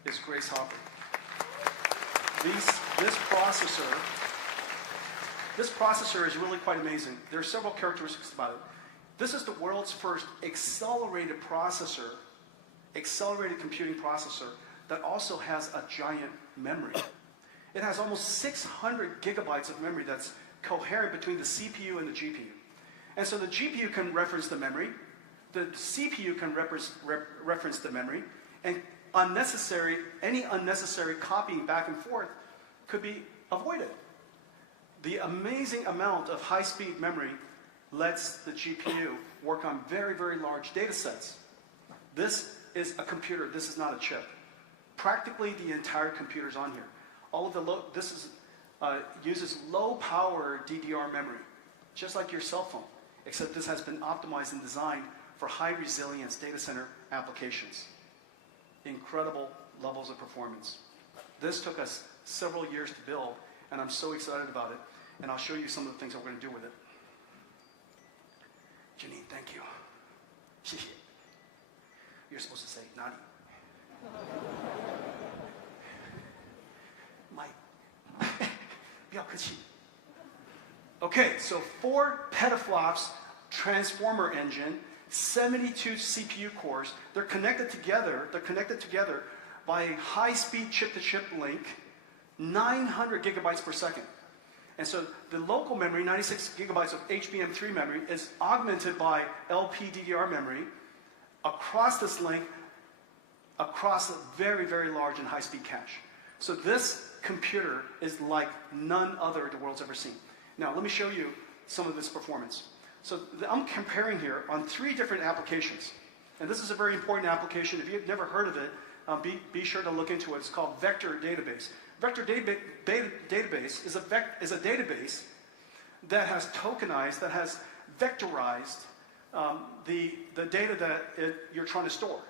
is Grace Hopper. This processor is really quite amazing. There are several characteristics about it. This is the world's first accelerated computing processor that also has a giant memory. It has almost 600 gigabytes of memory that's coherent between the CPU and the GPU. And so the GPU can reference the memory, the CPU can reference the memory, and any unnecessary copying back and forth could be avoided. The amazing amount of high-speed memory lets the GPU work on very, very large data sets. This is a computer. This is not a chip. Practically the entire computer's on here. This uses low-power DDR memory, just like your cell phone, except this has been optimized and designed for high-resilience data center applications. Incredible levels of performance. This took us several years to build, and I'm so excited about it, and I'll show you some of the things that we're going to do with it. Janine, thank you. 谢谢. You're supposed to say, Nani. Mike. 不要客气. Okay, so 4 petaflops transformer engine, 72 CPU cores. They're connected together by a high-speed chip-to-chip link, 900 gigabytes per second. And so the local memory, 96 gigabytes of HBM3 memory, is augmented by LPDDR memory across this link, across a very, very large and high-speed cache. So this computer is like none other the world's ever seen. Now, let me show you some of this performance. So I'm comparing here on 3 different applications. And this is a very important application. If you've never heard of it, be sure to look into it. It's called vector database. Vector database is a database that has tokenized, that has vectorized the data that you're trying to store.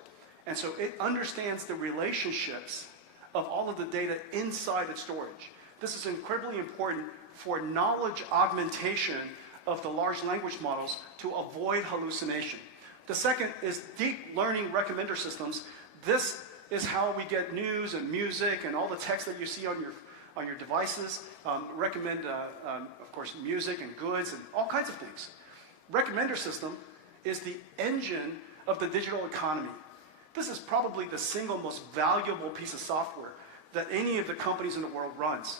And so it understands the relationships of all of the data inside its storage. This is incredibly important for knowledge augmentation of the large language models to avoid hallucination. The second is deep learning recommender systems. This is how we get news and music and all the text that you see on your devices. Recommend, of course, music and goods and all kinds of things. Recommender system is the engine of the digital economy. This is probably the single most valuable piece of software that any of the companies in the world runs.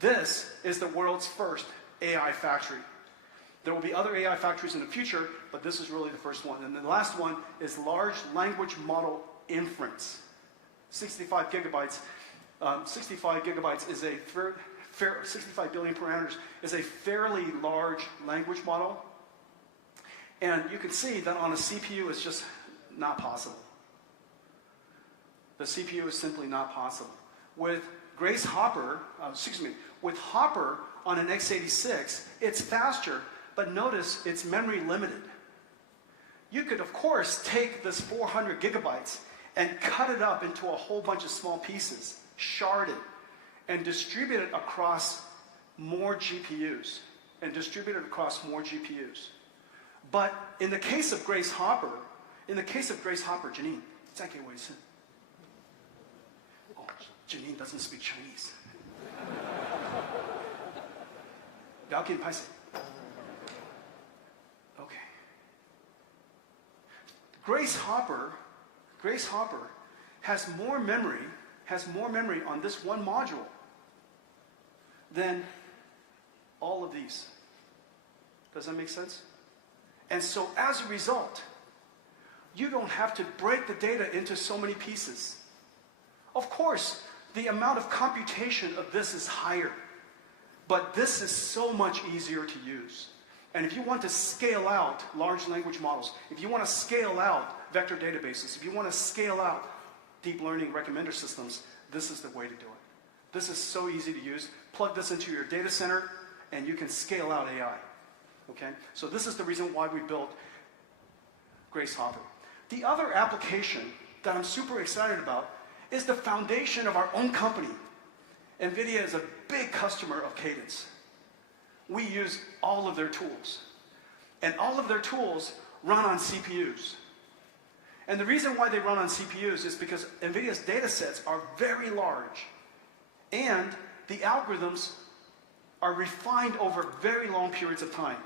This is the world's first AI factory. There will be other AI factories in the future, but this is really the first one. And the last one is large language model inference. 65 gigabytes. 65 gigabytes is a 65 billion parameters is a fairly large language model. And you can see that on a CPU it's just not possible. The CPU is simply not possible. With Grace Hopper, with Hopper on an x86, it's faster, but notice it's memory limited. You could, of course, take this 400 gigabytes and cut it up into a whole bunch of small pieces, shard it, and distribute it across more GPUs, But in the case of Grace Hopper, Janine, 再给我一次. Oh, Janine doesn't speak Chinese. 不要紧，拍谁? Okay. Grace Hopper has more memory on this one module than all of these. Does that make sense? And so as a result, you don't have to break the data into so many pieces. Of course, the amount of computation of this is higher, but this is so much easier to use. And if you want to scale out large language models, if you want to scale out vector databases, if you want to scale out deep learning recommender systems, this is the way to do it. This is so easy to use. Plug this into your data center, and you can scale out AI. Okay? So this is the reason why we built Grace Hopper. The other application that I'm super excited about is the foundation of our own company. NVIDIA is a big customer of Cadence. We use all of their tools. And all of their tools run on CPUs. And the reason why they run on CPUs is because NVIDIA's data sets are very large. And the algorithms are refined over very long periods of time.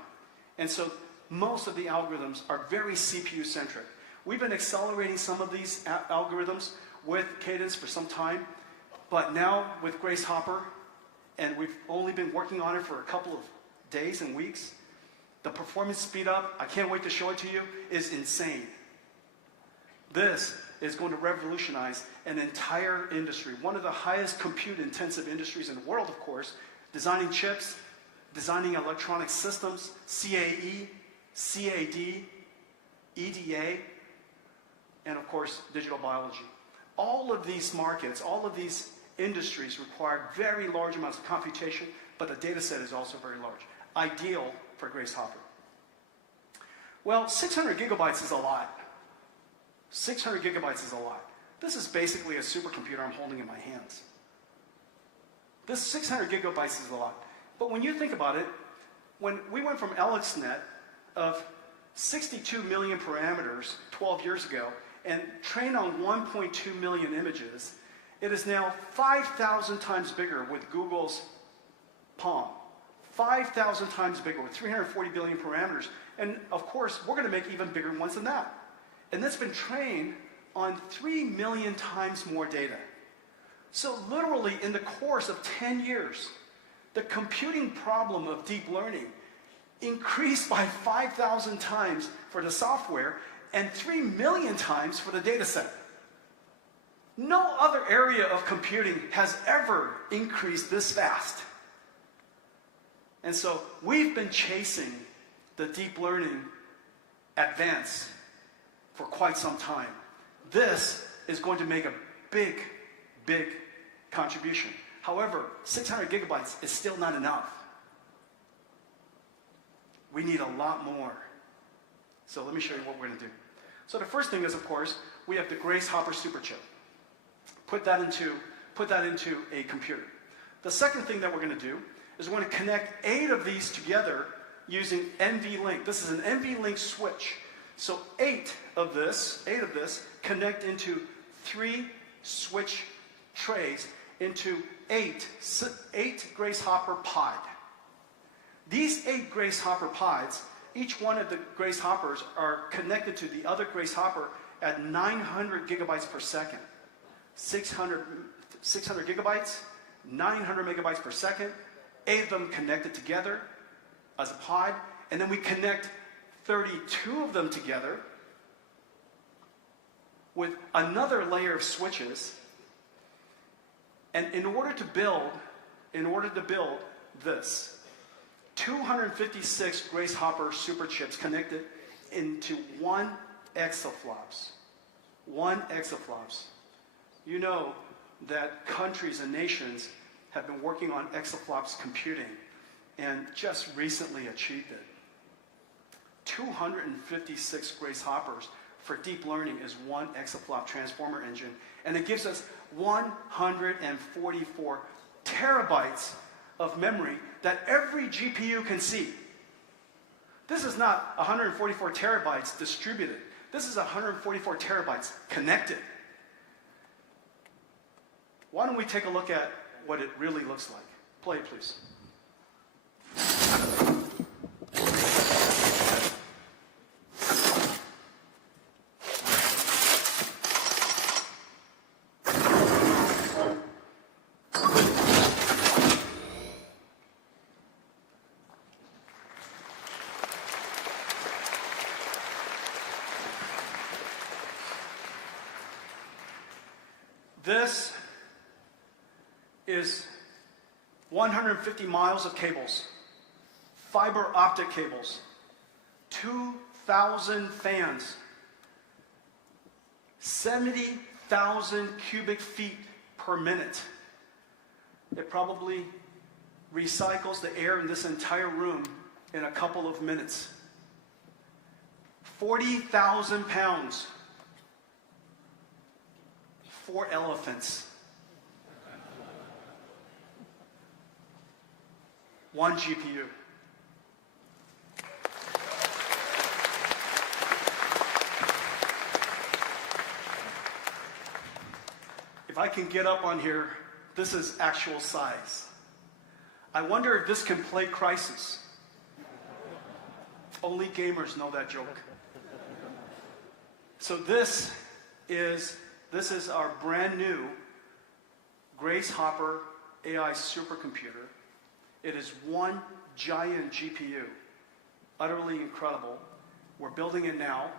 And so most of the algorithms are very CPU-centric. We've been accelerating some of these algorithms with Cadence for some time. But now with Grace Hopper, and we've only been working on it for a couple of days and weeks, the performance speed up, I can't wait to show it to you, is insane. This is going to revolutionize an entire industry, one of the highest compute-intensive industries in the world, of course, designing chips, designing electronic systems, CAE, CAD, EDA, and of course, digital biology. All of these markets, all of these industries require very large amounts of computation, but the data set is also very large. Ideal for Grace Hopper. Well, 600 gigabytes is a lot. 600 gigabytes is a lot. This is basically a supercomputer I'm holding in my hands. This 600 gigabytes is a lot. But when you think about it, when we went from AlexNet of 62 million parameters 12 years ago and trained on 1.2 million images, it is now 5,000 times bigger with Google's Palm. 5,000 times bigger with 340 billion parameters. And of course, we're going to make even bigger ones than that. And that's been trained on 3 million times more data. So literally in the course of 10 years, the computing problem of deep learning increased by 5,000 times for the software and 3 million times for the data set. No other area of computing has ever increased this fast. And so we've been chasing the deep learning advance for quite some time. This is going to make a big, big contribution. However, 600 gigabytes is still not enough. We need a lot more. So let me show you what we're going to do. So the first thing is, of course, we have the Grace Hopper superchip. Put that into a computer. The second thing that we're going to do is we're going to connect 8 of these together using NVLink. This is an NVLink switch. So 8 of this connect into 3 switch trays into 8 Grace Hopper pod. These 8 Grace Hopper pods, each one of the Grace Hoppers are connected to the other Grace Hopper at 900 gigabytes per second. 600 gigabytes, 900 megabytes per second, 8 of them connected together as a pod, and then we connect 32 of them together with another layer of switches. And in order to build this, 256 Grace Hopper superchips connected into 1 exaflops. 1 exaflops. You know that countries and nations have been working on exaflops computing and just recently achieved it. 256 Grace Hoppers for deep learning is 1 exaflop transformer engine, and it gives us 144 terabytes of memory that every GPU can see. This is not 144 terabytes distributed. This is 144 terabytes connected. Why don't we take a look at what it really looks like? Play, please. This is 150 miles of cables, fiber optic cables, 2,000 fans, 70,000 cubic feet per minute. It probably recycles the air in this entire room in a couple of minutes. 40,000 pounds. 4 elephants. 1 GPU. If I can get up on here, this is actual size. I wonder if this can play Crisis. Only gamers know that joke. So this is our brand new Grace Hopper AI supercomputer. It is 1 giant GPU, utterly incredible. We're building it now.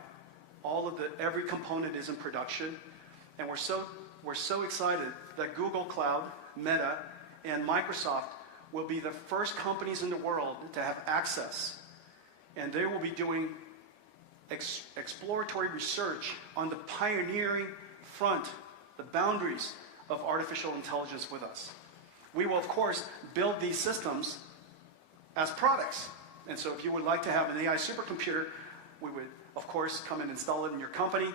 Every component is in production, and we're so excited that Google Cloud, Meta, and Microsoft will be the first companies in the world to have access, and they will be doing exploratory research on the pioneering front, the boundaries of artificial intelligence with us. We will, of course, build these systems as products. And so if you would like to have an AI supercomputer, we would, of course, come and install it in your company.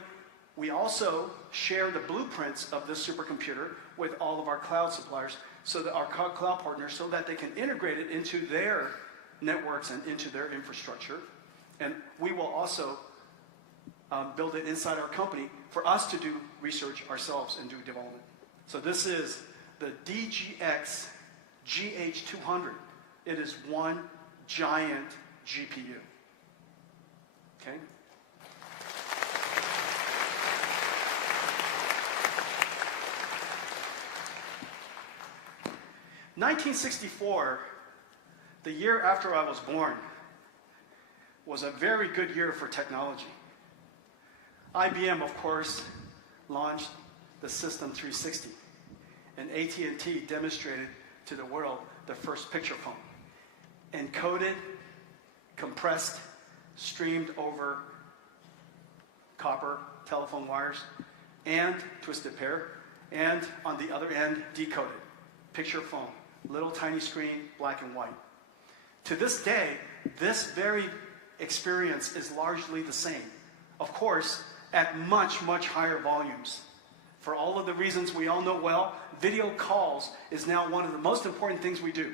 We also share the blueprints of this supercomputer with all of our cloud suppliers, so that our cloud partners, so that they can integrate it into their networks and into their infrastructure. And we will also build it inside our company for us to do research ourselves and do development. So this is the DGX GH200. It is 1 giant GPU. Okay? In 1964, the year after I was born, was a very good year for technology. IBM, of course, launched the System 360. And AT&T demonstrated to the world the first picture phone. Encoded, compressed, streamed over copper telephone wires, and twisted pair, and on the other end, decoded. Picture phone, little tiny screen, black and white. To this day, this very experience is largely the same. Of course, at much, much higher volumes. For all of the reasons we all know well, video calls is now one of the most important things we do.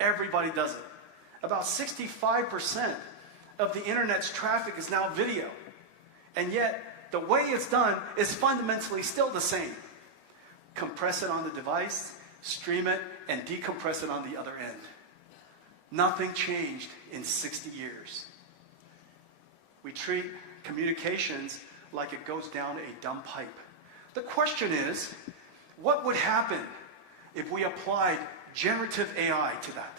Everybody does it. About 65% of the internet's traffic is now video. And yet, the way it's done is fundamentally still the same. Compress it on the device, stream it, and decompress it on the other end. Nothing changed in 60 years. We treat communications like it goes down a dumb pipe. The question is, what would happen if we applied generative AI to that?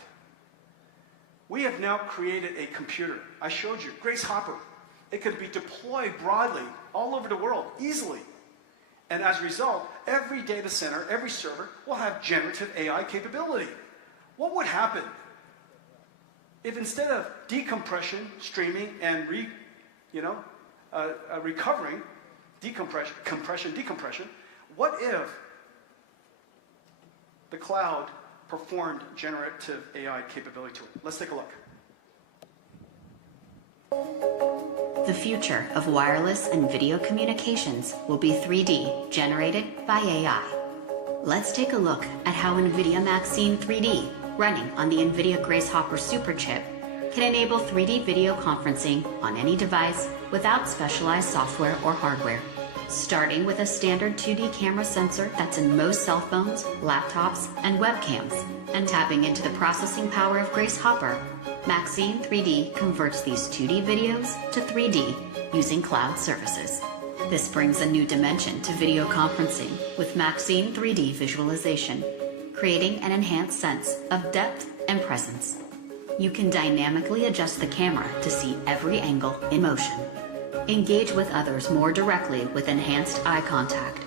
We have now created a computer. I showed you, Grace Hopper. It could be deployed broadly all over the world, easily. And as a result, every data center, every server will have generative AI capability. What would happen if instead of decompression, streaming, and recovering, decompression, what if the cloud performed generative AI capability to it? Let's take a look. The future of wireless and video communications will be 3D, generated by AI. Let's take a look at how NVIDIA Maxine 3D, running on the NVIDIA Grace Hopper Superchip, can enable 3D video conferencing on any device without specialized software or hardware. Starting with a standard 2D camera sensor that's in most cell phones, laptops, and webcams, and tapping into the processing power of Grace Hopper, Maxine 3D converts these 2D videos to 3D using cloud services. This brings a new dimension to video conferencing with Maxine 3D visualization, creating an enhanced sense of depth and presence. You can dynamically adjust the camera to see every angle in motion. Engage with others more directly with enhanced eye contact.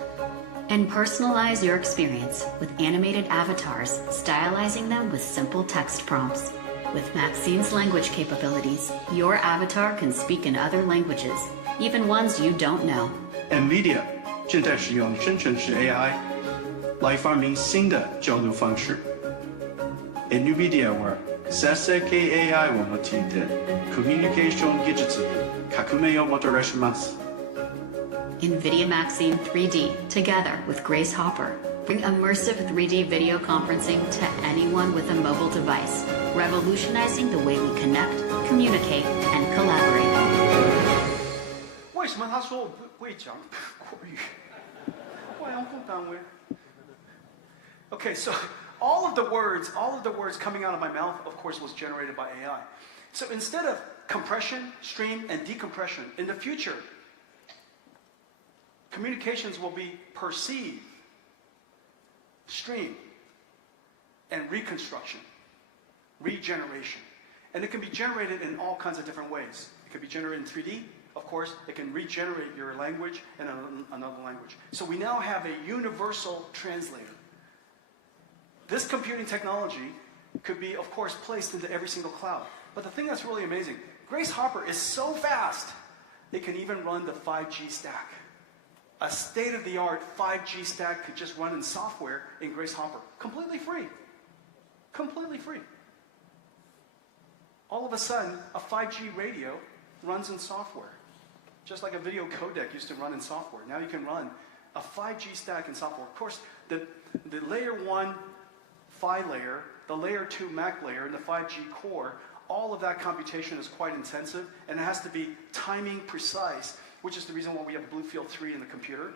And personalize your experience with animated avatars, stylizing them with simple text prompts. With Maxine's language capabilities, your avatar can speak in other languages, even ones you don't know. NVIDIA 正在使用生成式 AI 来发明新的交流方式。NVIDIA は生成系 AI を用いてコミュニケーション技術に革命をもたらします。NVIDIA Maxine 3D, together with Grace Hopper, bring immersive 3D video conferencing to anyone with a mobile device, revolutionizing the way we connect, communicate, and collaborate. 为什么他说我不会讲国语？我要不单位。Okay, so all of the words coming out of my mouth, of course, was generated by AI. So instead of compression, stream, and decompression, in the future, communications will be perceive, stream, and reconstruction, regeneration. And it can be generated in all kinds of different ways. It can be generated in 3D. Of course, it can regenerate your language in another language. So we now have a universal translator. This computing technology could be, of course, placed into every single cloud. But the thing that's really amazing, Grace Hopper is so fast, it can even run the 5G stack. A state-of-the-art 5G stack could just run in software in Grace Hopper. Completely free. Completely free. All of a sudden, a 5G radio runs in software. Just like a video codec used to run in software. Now you can run a 5G stack in software. Of course, the layer 1 PHY layer, the layer 2 MAC layer, and the 5G core, all of that computation is quite intensive, and it has to be timing precise, which is the reason why we have BlueField 3 in the computer,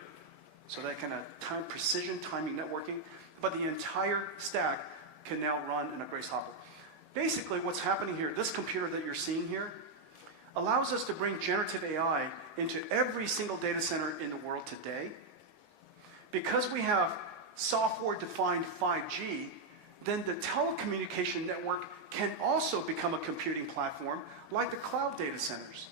so that kind of precision timing networking. But the entire stack can now run in a Grace Hopper. Basically, what's happening here, this computer that you're seeing here, allows us to bring generative AI into every single data center in the world today. Because we have software-defined 5G, then the telecommunication network can also become a computing platform like the cloud data centers.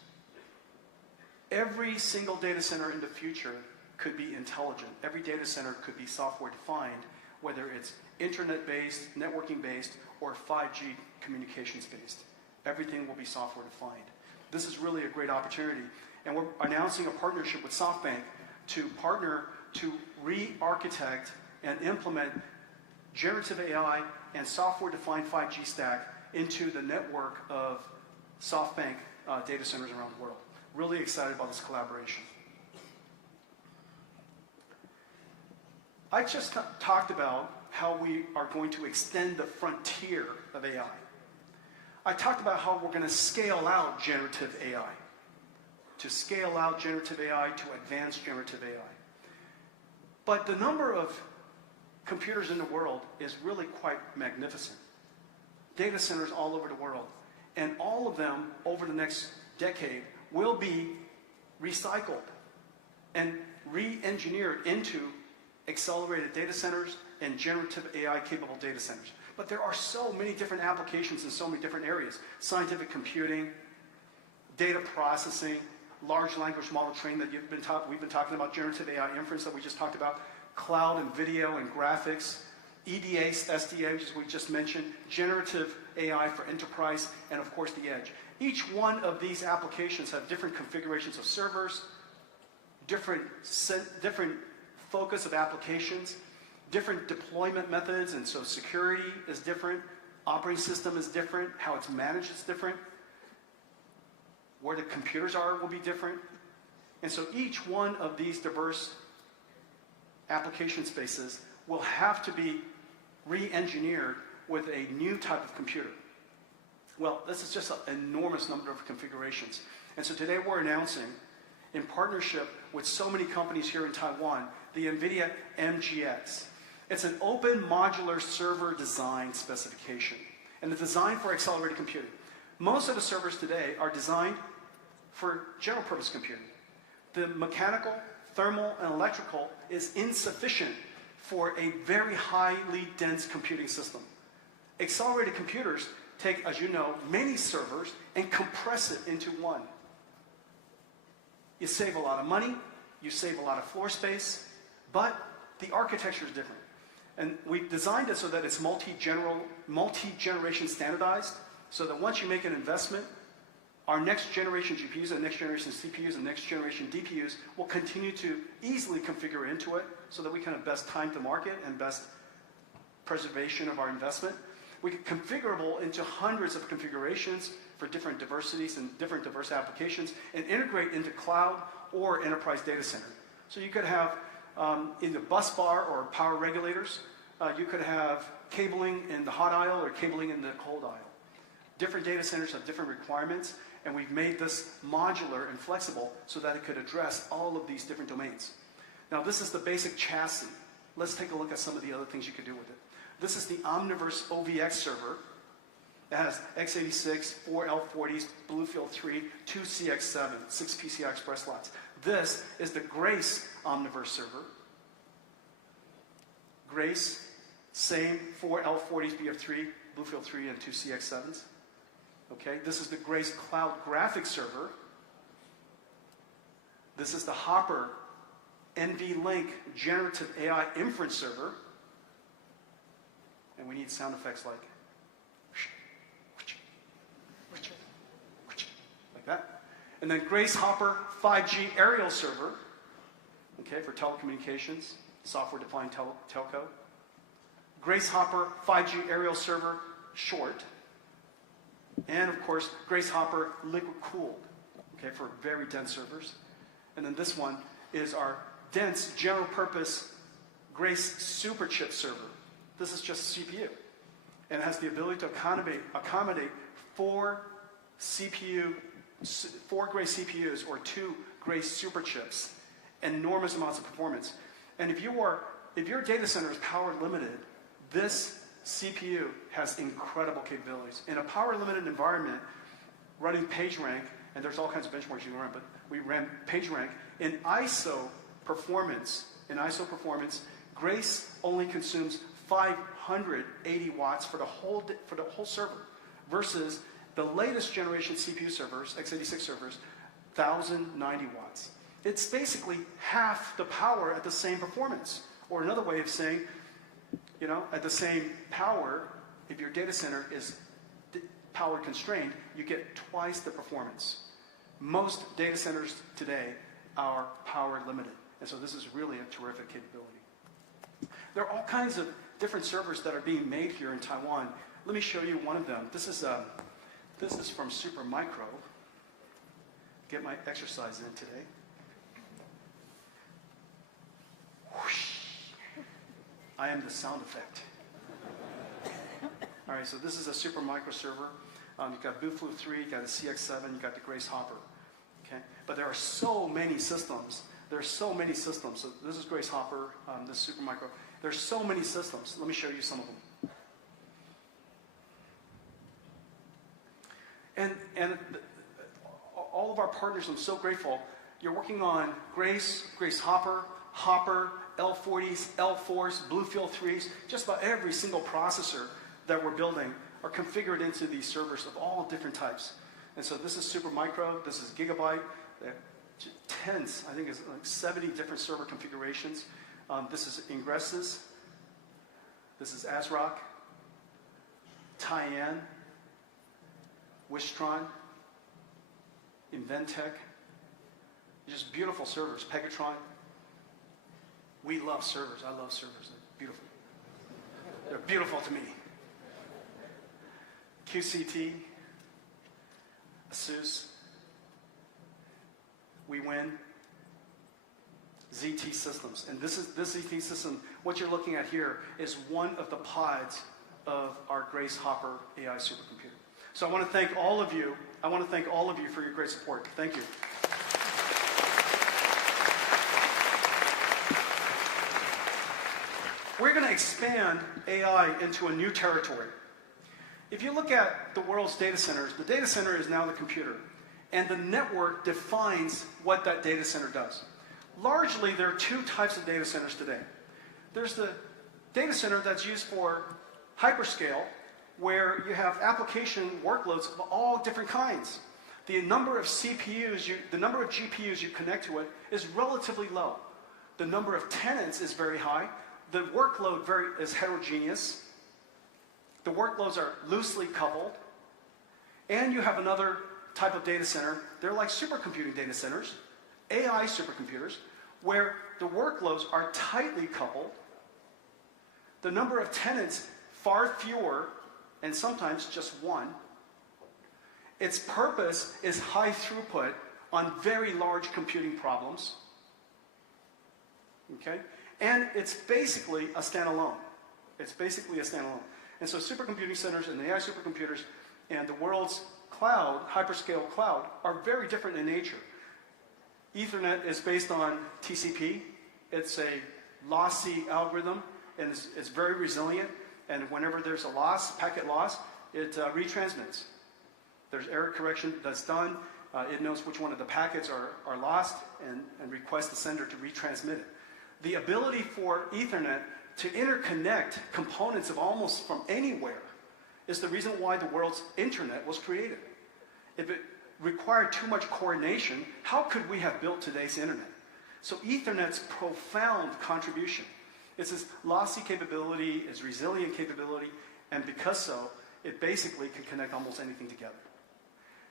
Every single data center in the future could be intelligent. Every data center could be software defined, whether it's internet-based, networking-based, or 5G communications-based. Everything will be software defined. This is really a great opportunity. And we're announcing a partnership with SoftBank to partner to re-architect and implement generative AI and software-defined 5G stack into the network of SoftBank data centers around the world. Really excited about this collaboration. I just talked about how we are going to extend the frontier of AI. I talked about how we're going to scale out generative AI. To scale out generative AI, to advance generative AI. But the number of computers in the world is really quite magnificent. Data centers all over the world. And all of them, over the next decade, will be recycled and re-engineered into accelerated data centers and generative AI-capable data centers. But there are so many different applications in so many different areas. Scientific computing, data processing, large language model training that we've been talking about, generative AI inference that we just talked about, cloud and video and graphics, EDA, SDA, which we just mentioned, generative AI for enterprise, and of course the edge. Each one of these applications have different configurations of servers, different focus of applications, different deployment methods, and so security is different, operating system is different, how it's managed is different, where the computers are will be different. And so each one of these diverse application spaces will have to be re-engineered with a new type of computer. Well, this is just an enormous number of configurations. And so today we're announcing, in partnership with so many companies here in Taiwan, the NVIDIA MGX. It's an open modular server design specification, and it's designed for accelerated computing. Most of the servers today are designed for general purpose computing. The mechanical, thermal, and electrical is insufficient for a very highly dense computing system. Accelerated computers take, as you know, many servers and compress it into one. You save a lot of money, you save a lot of floor space, but the architecture is different. And we've designed it so that it's multi-generation standardized, so that once you make an investment, our next generation GPUs and next generation CPUs and next generation DPUs will continue to easily configure into it so that we can have best time to market and best preservation of our investment. We can configurable into hundreds of configurations for different diversities and different diverse applications and integrate into cloud or enterprise data center. So you could have either bus bar or power regulators. You could have cabling in the hot aisle or cabling in the cold aisle. Different data centers have different requirements, and we've made this modular and flexible so that it could address all of these different domains. Now, this is the basic chassis. Let's take a look at some of the other things you could do with it. This is the Omniverse OVX server. It has x86, 4 L40s, BlueField 3, 2 CX7, 6 PCI Express slots. This is the Grace Omniverse server. Grace, same 4 L40s, BF3, BlueField 3, and 2 CX7s. Okay, this is the Grace Cloud Graphics server. This is the Hopper NVLink Generative AI Inference server. And we need sound effects like that. And then Grace Hopper 5G Aerial server, okay, for telecommunications, software-defined telco. Grace Hopper 5G Aerial server short. And of course, Grace Hopper liquid cooled, okay, for very dense servers. And then this one is our dense general purpose Grace Superchip server. This is just a CPU. And it has the ability to accommodate 4 Grace CPUs or 2 Grace Superchips. Enormous amounts of performance. And if your data center is power limited, this CPU has incredible capabilities. In a power-limited environment, running PageRank, and there's all kinds of benchmarks you can run, but we ran PageRank. In ISO performance, Grace only consumes 580 watts for the whole server, versus the latest generation CPU servers, x86 servers, 1,090 watts. it's basically half the power at the same performance. Or another way of saying, at the same power, if your data center is power constrained, you get twice the performance. Most data centers today are power limited. And so this is really a terrific capability. There are all kinds of different servers that are being made here in Taiwan. Let me show you one of them. This is from Supermicro. Get my exercise in today. Whoosh. I am the sound effect. All right, so this is a Supermicro server. You've got BlueFlu 3, you've got a CX7, you've got the Grace Hopper. Okay? But there are so many systems. There are so many systems. So this is Grace Hopper, this is Supermicro. There's so many systems. Let me show you some of them. And all of our partners, I'm so grateful. You're working on Grace Hopper, L40s, L4s, BlueField 3s. Just about every single processor that we're building are configured into these servers of all different types. And so this is Supermicro, this is Gigabyte. Tens, I think it's like 70 different server configurations. This is Ingresses. This is ASRock, Tyan, Wistron, Inventec. Just beautiful servers. Pegatron. We love servers. I love servers. They're beautiful. They're beautiful to me. QCT, ASUS, We Win, ZT Systems. And this ZT system, what you're looking at here, is one of the pods of our Grace Hopper AI supercomputer. So I want to thank all of you. I want to thank all of you for your great support. Thank you. We're going to expand AI into a new territory. If you look at the world's data centers, the data center is now the computer. And the network defines what that data center does. Largely, there are two types of data centers today. There's the data center that's used for hyperscale, where you have application workloads of all different kinds. The number of CPUs, the number of GPUs you connect to it is relatively low. The number of tenants is very high. The workload is heterogeneous. The workloads are loosely coupled. And you have another type of data center. They're like supercomputing data centers, AI supercomputers, where the workloads are tightly coupled. The number of tenants far fewer, and sometimes just one. Its purpose is high throughput on very large computing problems. Okay? And it's basically a standalone. It's basically a standalone. And so supercomputing centers and AI supercomputers and the world's cloud, hyperscale cloud, are very different in nature. Ethernet is based on TCP. It's a lossy algorithm, and it's very resilient. And whenever there's a loss, packet loss, it retransmits. There's error correction that's done. It knows which one of the packets are lost and requests the sender to retransmit it. The ability for Ethernet to interconnect components of almost from anywhere is the reason why the world's internet was created. If it required too much coordination, how could we have built today's internet? So Ethernet's profound contribution. It's this lossy capability, it's resilient capability, and because so, it basically can connect almost anything together.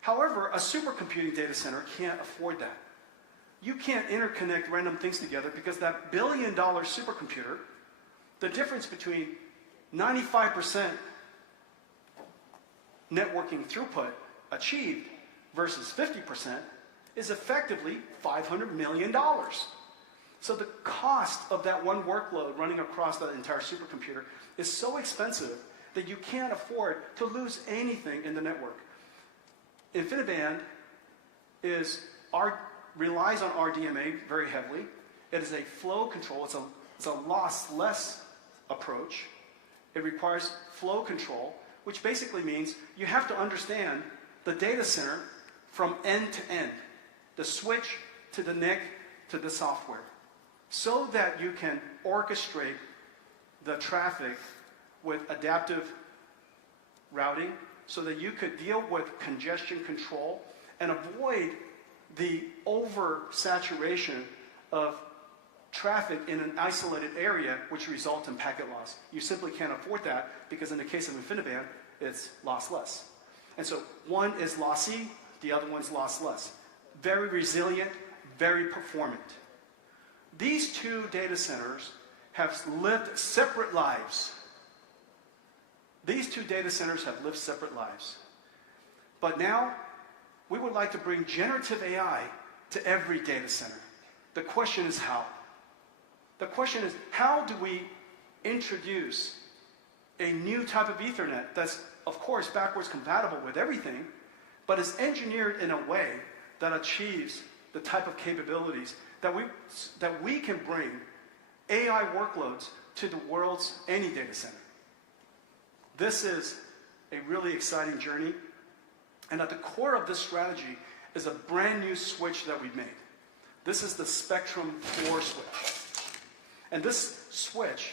However, a supercomputing data center can't afford that. You can't interconnect random things together because that billion-dollar supercomputer, the difference between 95% networking throughput achieved versus 50% is effectively $500 million. So the cost of that one workload running across that entire supercomputer is so expensive that you can't afford to lose anything in the network. InfiniBand relies on RDMA very heavily. It is a flow control. It's a lossless approach. It requires flow control, which basically means you have to understand the data center from end to end, the switch to the NIC to the software, so that you can orchestrate the traffic with adaptive routing, so that you could deal with congestion control and avoid the oversaturation of traffic in an isolated area, which results in packet loss. You simply can't afford that because in the case of InfiniBand, it's lossless. And so one is lossy, the other one's lossless. Very resilient, very performant. These two data centers have lived separate lives. These two data centers have lived separate lives. But now, we would like to bring generative AI to every data center. The question is how? The question is, how do we introduce a new type of Ethernet that's, of course, backwards compatible with everything, but is engineered in a way that achieves the type of capabilities that we can bring AI workloads to the world's any data center. This is a really exciting journey. And at the core of this strategy is a brand new switch that we've made. This is the Spectrum 4 switch. And this switch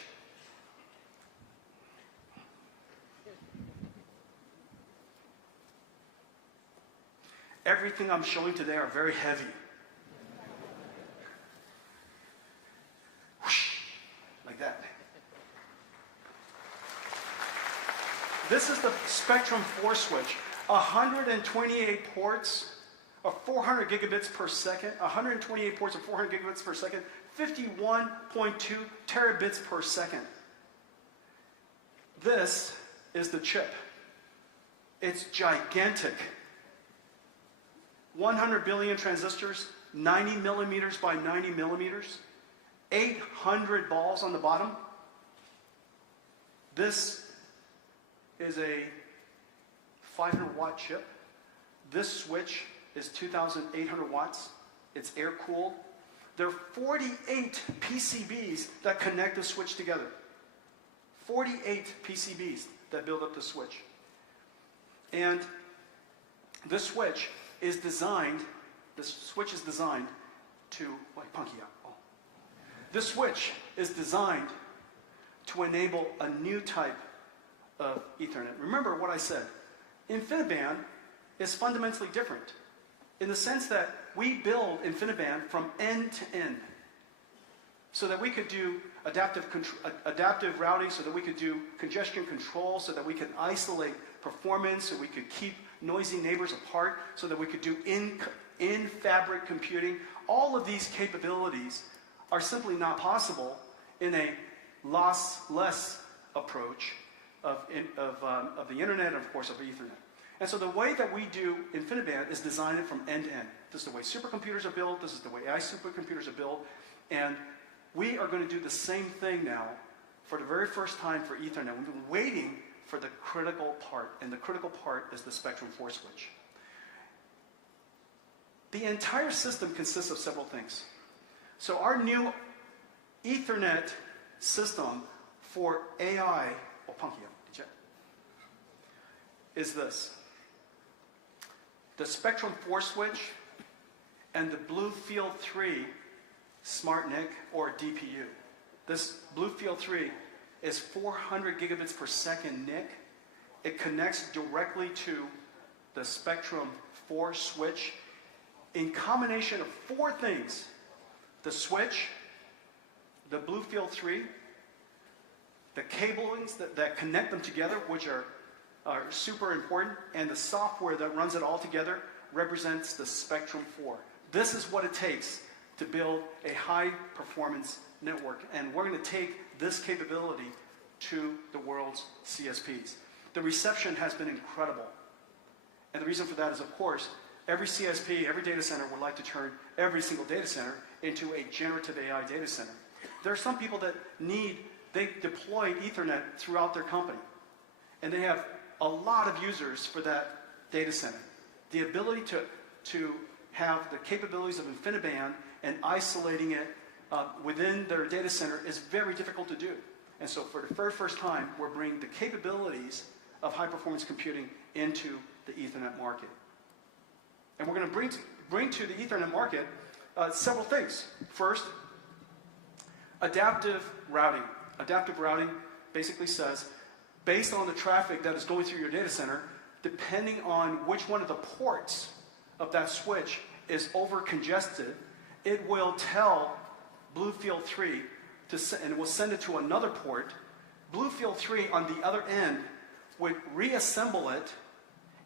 everything I'm showing today are very heavy. Whoosh, like that. This is the Spectrum 4 switch. 128 ports of 400 gigabits per second, 128 ports of 400 gigabits per second, 51.2 terabits per second. This is the chip. It's gigantic. 100 billion transistors, 90 millimeters by 90 millimeters, 800 balls on the bottom. This is a 500 watt chip. This switch is 2,800 watts. It's air cooled. There are 48 PCBs that connect the switch together. 48 PCBs that build up the switch. And this switch is designed to, like Punky out. Oh. This switch is designed to enable a new type of Ethernet. Remember what I said. InfiniBand is fundamentally different in the sense that we build InfiniBand from end to end so that we could do adaptive routing, so that we could do congestion control, so that we could isolate performance, so we could keep noisy neighbors apart, so that we could do in-fabric computing. All of these capabilities are simply not possible in a lossless approach of the internet and, of course, of Ethernet. And so the way that we do InfiniBand is design it from end to end. This is the way supercomputers are built. This is the way AI supercomputers are built. And we are going to do the same thing now for the very first time for Ethernet. We've been waiting for the critical part, and the critical part is the Spectrum 4 switch. The entire system consists of several things. So our new Ethernet system for AI, is this. The Spectrum 4 switch and the Bluefield 3 Smart NIC or DPU. This Bluefield 3 is 400 gigabits per second NIC. It connects directly to the Spectrum 4 switch in combination of four things: the switch, the Bluefield 3, the cablings that connect them together, which are super important, and the software that runs it all together represents the Spectrum 4. This is what it takes to build a high-performance network, and we're going to take this capability to the world's CSPs. The reception has been incredible, and the reason for that is, of course, every CSP, every data center would like to turn every single data center into a generative AI data center. There are some people that they deploy Ethernet throughout their company, and they have a lot of users for that data center. The ability to have the capabilities of InfiniBand and isolating it within their data center is very difficult to do. And so for the very first time, we're bringing the capabilities of high-performance computing into the Ethernet market. And we're going to bring to the Ethernet market several things. First, adaptive routing. Adaptive routing basically says, based on the traffic that is going through your data center, depending on which one of the ports of that switch is over congested, it will tell Bluefield 3 and it will send it to another port. Bluefield 3 on the other end would reassemble it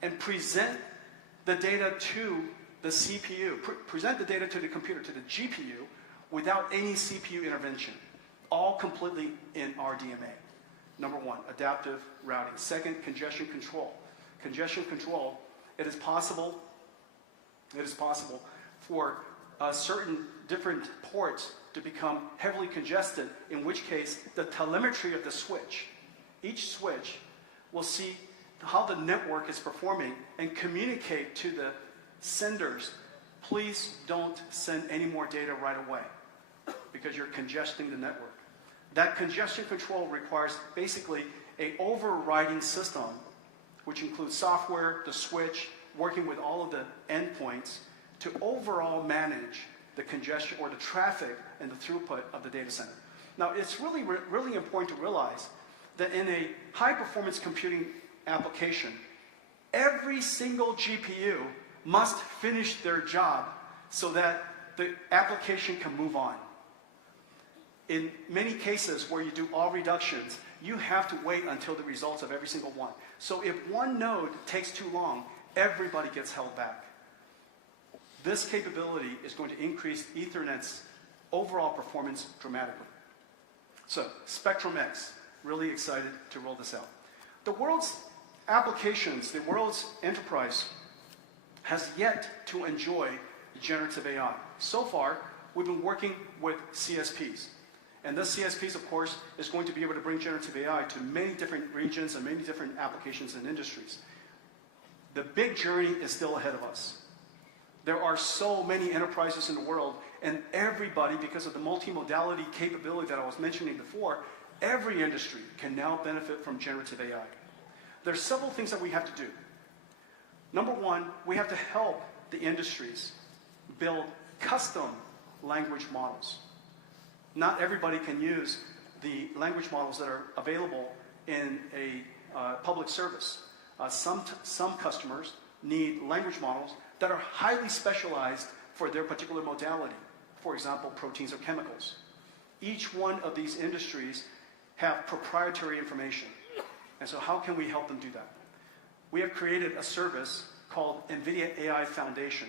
and present the data to the CPU, present the data to the computer, to the GPU, without any CPU intervention, all completely in RDMA. Number one, adaptive routing. Second, congestion control. Congestion control, it is possible for certain different ports to become heavily congested, in which case the telemetry of the switch, each switch will see how the network is performing and communicate to the senders, please don't send any more data right away because you're congesting the network. That congestion control requires basically an overriding system, which includes software, the switch, working with all of the endpoints to overall manage the congestion or the traffic and the throughput of the data center. Now, it's really important to realize that in a high-performance computing application, every single GPU must finish their job so that the application can move on. In many cases where you do all reductions, you have to wait until the results of every single one. So if one node takes too long, everybody gets held back. This capability is going to increase Ethernet's overall performance dramatically. So, Spectrum X, really excited to roll this out. The world's applications, the world's enterprise has yet to enjoy generative AI. So far, we've been working with CSPs. And this CSPs, of course, is going to be able to bring generative AI to many different regions and many different applications and industries. The big journey is still ahead of us. There are so many enterprises in the world, and everybody, because of the multimodality capability that I was mentioning before, every industry can now benefit from generative AI. There are several things that we have to do. Number one, we have to help the industries build custom language models. Not everybody can use the language models that are available in a public service. Some customers need language models that are highly specialized for their particular modality. For example, proteins or chemicals. Each one of these industries have proprietary information. And so how can we help them do that? We have created a service called NVIDIA AI Foundation.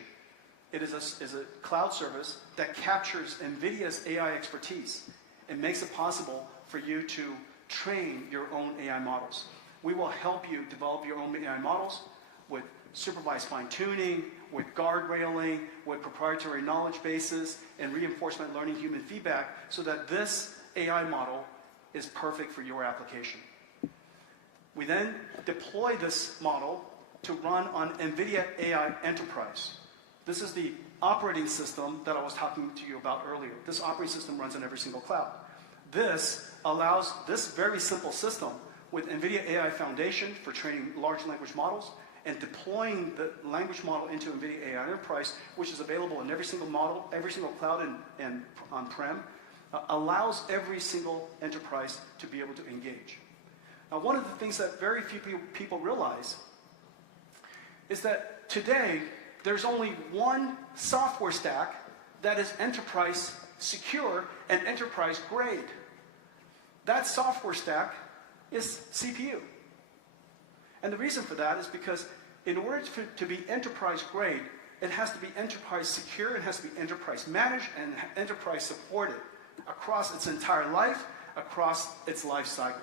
It is a cloud service that captures NVIDIA's AI expertise and makes it possible for you to train your own AI models. We will help you develop your own AI models with supervised fine-tuning, with guardrailing, with proprietary knowledge bases, and reinforcement learning human feedback so that this AI model is perfect for your application. We then deploy this model to run on NVIDIA AI Enterprise. This is the operating system that I was talking to you about earlier. This operating system runs on every single cloud. This allows this very simple system with NVIDIA AI Foundation for training large language models and deploying the language model into NVIDIA AI Enterprise, which is available in every single model, every single cloud and on-prem, allows every single enterprise to be able to engage. Now, one of the things that very few people realize is that today, there's only one software stack that is enterprise secure and enterprise grade. That software stack is CPU. And the reason for that is because in order to be enterprise grade, it has to be enterprise secure, it has to be enterprise managed, and enterprise supported across its entire life, across its life cycle.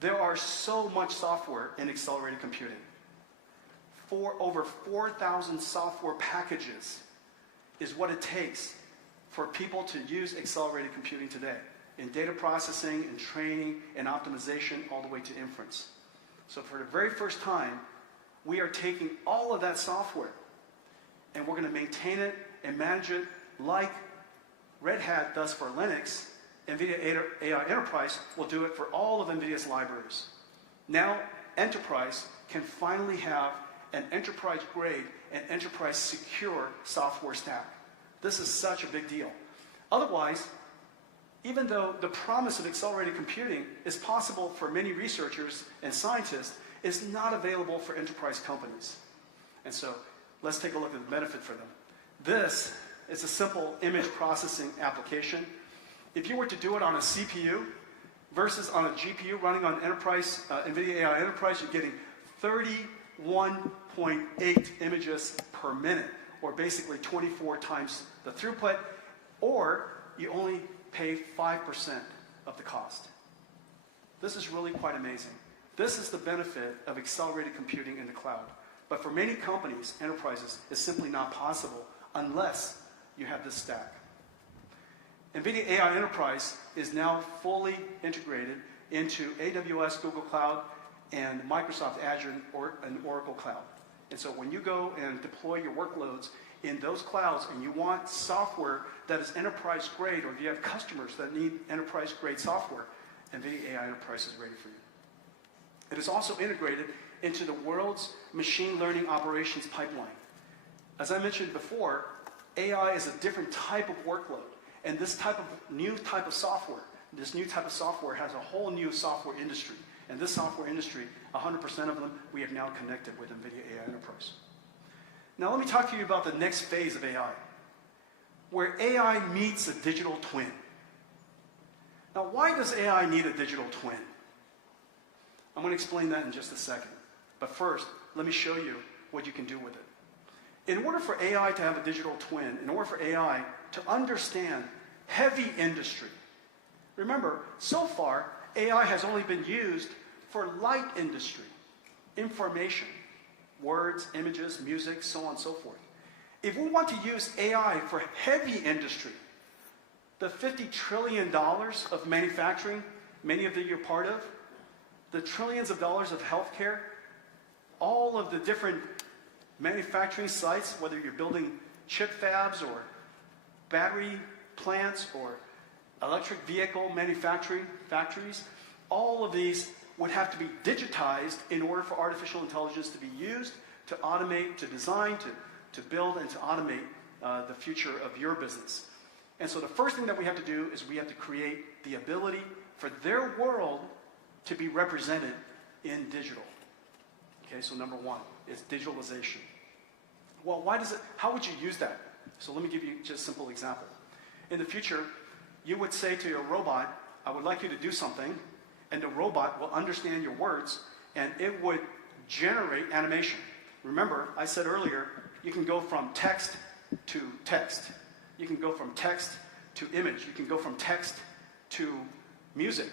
There are so much software in accelerated computing. Over 4,000 software packages is what it takes for people to use accelerated computing today in data processing, in training, and optimization, all the way to inference. So for the very first time, we are taking all of that software and we're going to maintain it and manage it like Red Hat does for Linux. NVIDIA AI Enterprise will do it for all of NVIDIA's libraries. Now, enterprise can finally have an enterprise-grade and enterprise-secure software stack. This is such a big deal. Otherwise, even though the promise of accelerated computing is possible for many researchers and scientists, it's not available for enterprise companies. And so let's take a look at the benefit for them. This is a simple image processing application. If you were to do it on a CPU versus on a GPU running on enterprise, NVIDIA AI Enterprise, you're getting 31.8 images per minute, or basically 24 times the throughput, or you only pay 5% of the cost. This is really quite amazing. This is the benefit of accelerated computing in the cloud. But for many companies, enterprises, it's simply not possible unless you have this stack. NVIDIA AI Enterprise is now fully integrated into AWS, Google Cloud, and Microsoft Azure and Oracle Cloud. And so when you go and deploy your workloads in those clouds and you want software that is enterprise grade, or if you have customers that need enterprise grade software, NVIDIA AI Enterprise is ready for you. It is also integrated into the world's machine learning operations pipeline. As I mentioned before, AI is a different type of workload. And this new type of software has a whole new software industry. And this software industry, 100% of them, we have now connected with NVIDIA AI Enterprise. Now let me talk to you about the next phase of AI, where AI meets a digital twin. Now, why does AI need a digital twin? I'm going to explain that in just a second. But first, let me show you what you can do with it. In order for AI to have a digital twin, in order for AI to understand heavy industry, remember, so far, AI has only been used for light industry, information, words, images, music, so on and so forth. If we want to use AI for heavy industry, the $50 trillion of manufacturing, many of that you're part of, the trillions of dollars of healthcare, all of the different manufacturing sites, whether you're building chip fabs or battery plants or electric vehicle manufacturing factories, all of these would have to be digitized in order for artificial intelligence to be used to automate, to design, to build, and to automate the future of your business. And so the first thing that we have to do is we have to create the ability for their world to be represented in digital. Okay, so number one is digitalization. Well, how would you use that? So let me give you just a simple example. In the future, you would say to your robot, I would like you to do something, and the robot will understand your words, and it would generate animation. Remember, I said earlier, you can go from text to text. You can go from text to image. You can go from text to music.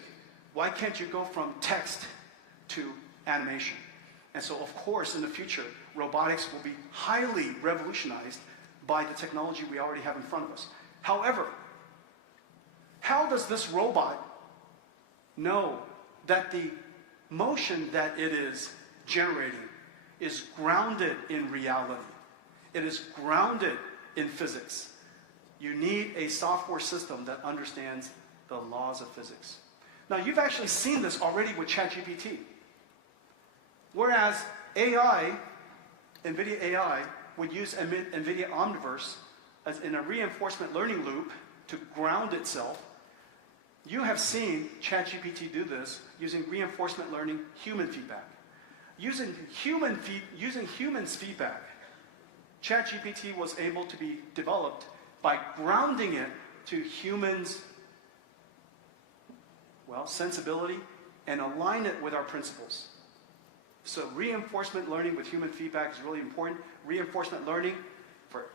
Why can't you go from text to animation? And so, of course, in the future, robotics will be highly revolutionized by the technology we already have in front of us. However, how does this robot know that the motion that it is generating is grounded in reality? It is grounded in physics. You need a software system that understands the laws of physics. Now, you've actually seen this already with ChatGPT. Whereas AI, NVIDIA AI, would use NVIDIA Omniverse as in a reinforcement learning loop to ground itself. You have seen ChatGPT do this using reinforcement learning human feedback. Using humans' feedback, ChatGPT was able to be developed by grounding it to humans' sensibility and align it with our principles. So reinforcement learning with human feedback is really important. Reinforcement learning for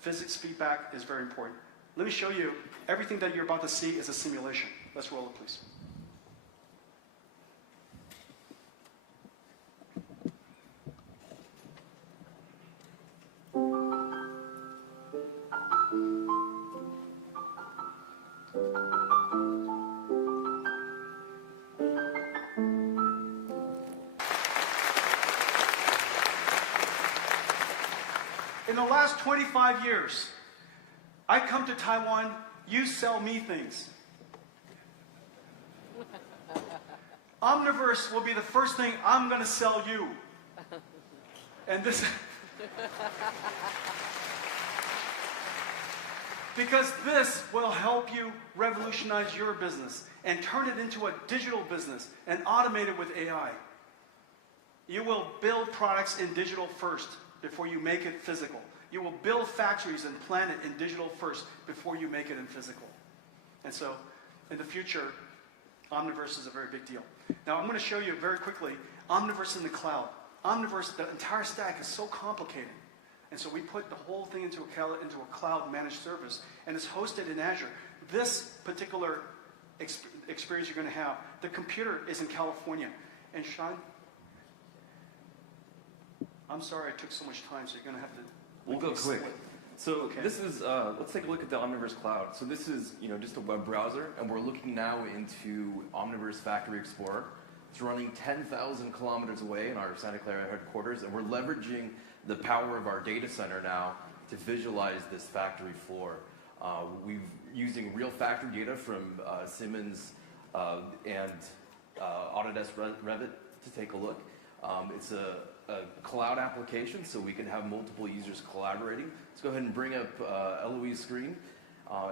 physics feedback is very important. Let me show you, everything that you're about to see is a simulation. Let's roll it, please. In the last 25 years, I come to Taiwan, you sell me things. Omniverse will be the first thing I'm going to sell you. And this... because this will help you revolutionize your business and turn it into a digital business and automate it with AI. You will build products in digital first. before you make it physical. You will build factories and plan it in digital first before you make it in physical. And so, in the future, Omniverse is a very big deal. Now, I'm going to show you very quickly Omniverse in the cloud. Omniverse, the entire stack is so complicated. And so we put the whole thing into a cloud managed service, and it's hosted in Azure. This particular experience you're going to have, the computer is in California. And Sean, I'm sorry I took so much time, so you're going to have to... We'll go quick. So Okay. this is, let's take a look at the Omniverse Cloud. So this is, just a web browser, and we're looking now into Omniverse Factory Explorer. It's running 10,000 kilometers away in our Santa Clara headquarters, and we're leveraging the power of our data center now to visualize this factory floor. We're using real factory data from Siemens and Autodesk Revit to take a look. It's a cloud application, so we can have multiple users collaborating. Let's go ahead and bring up Eloise's screen,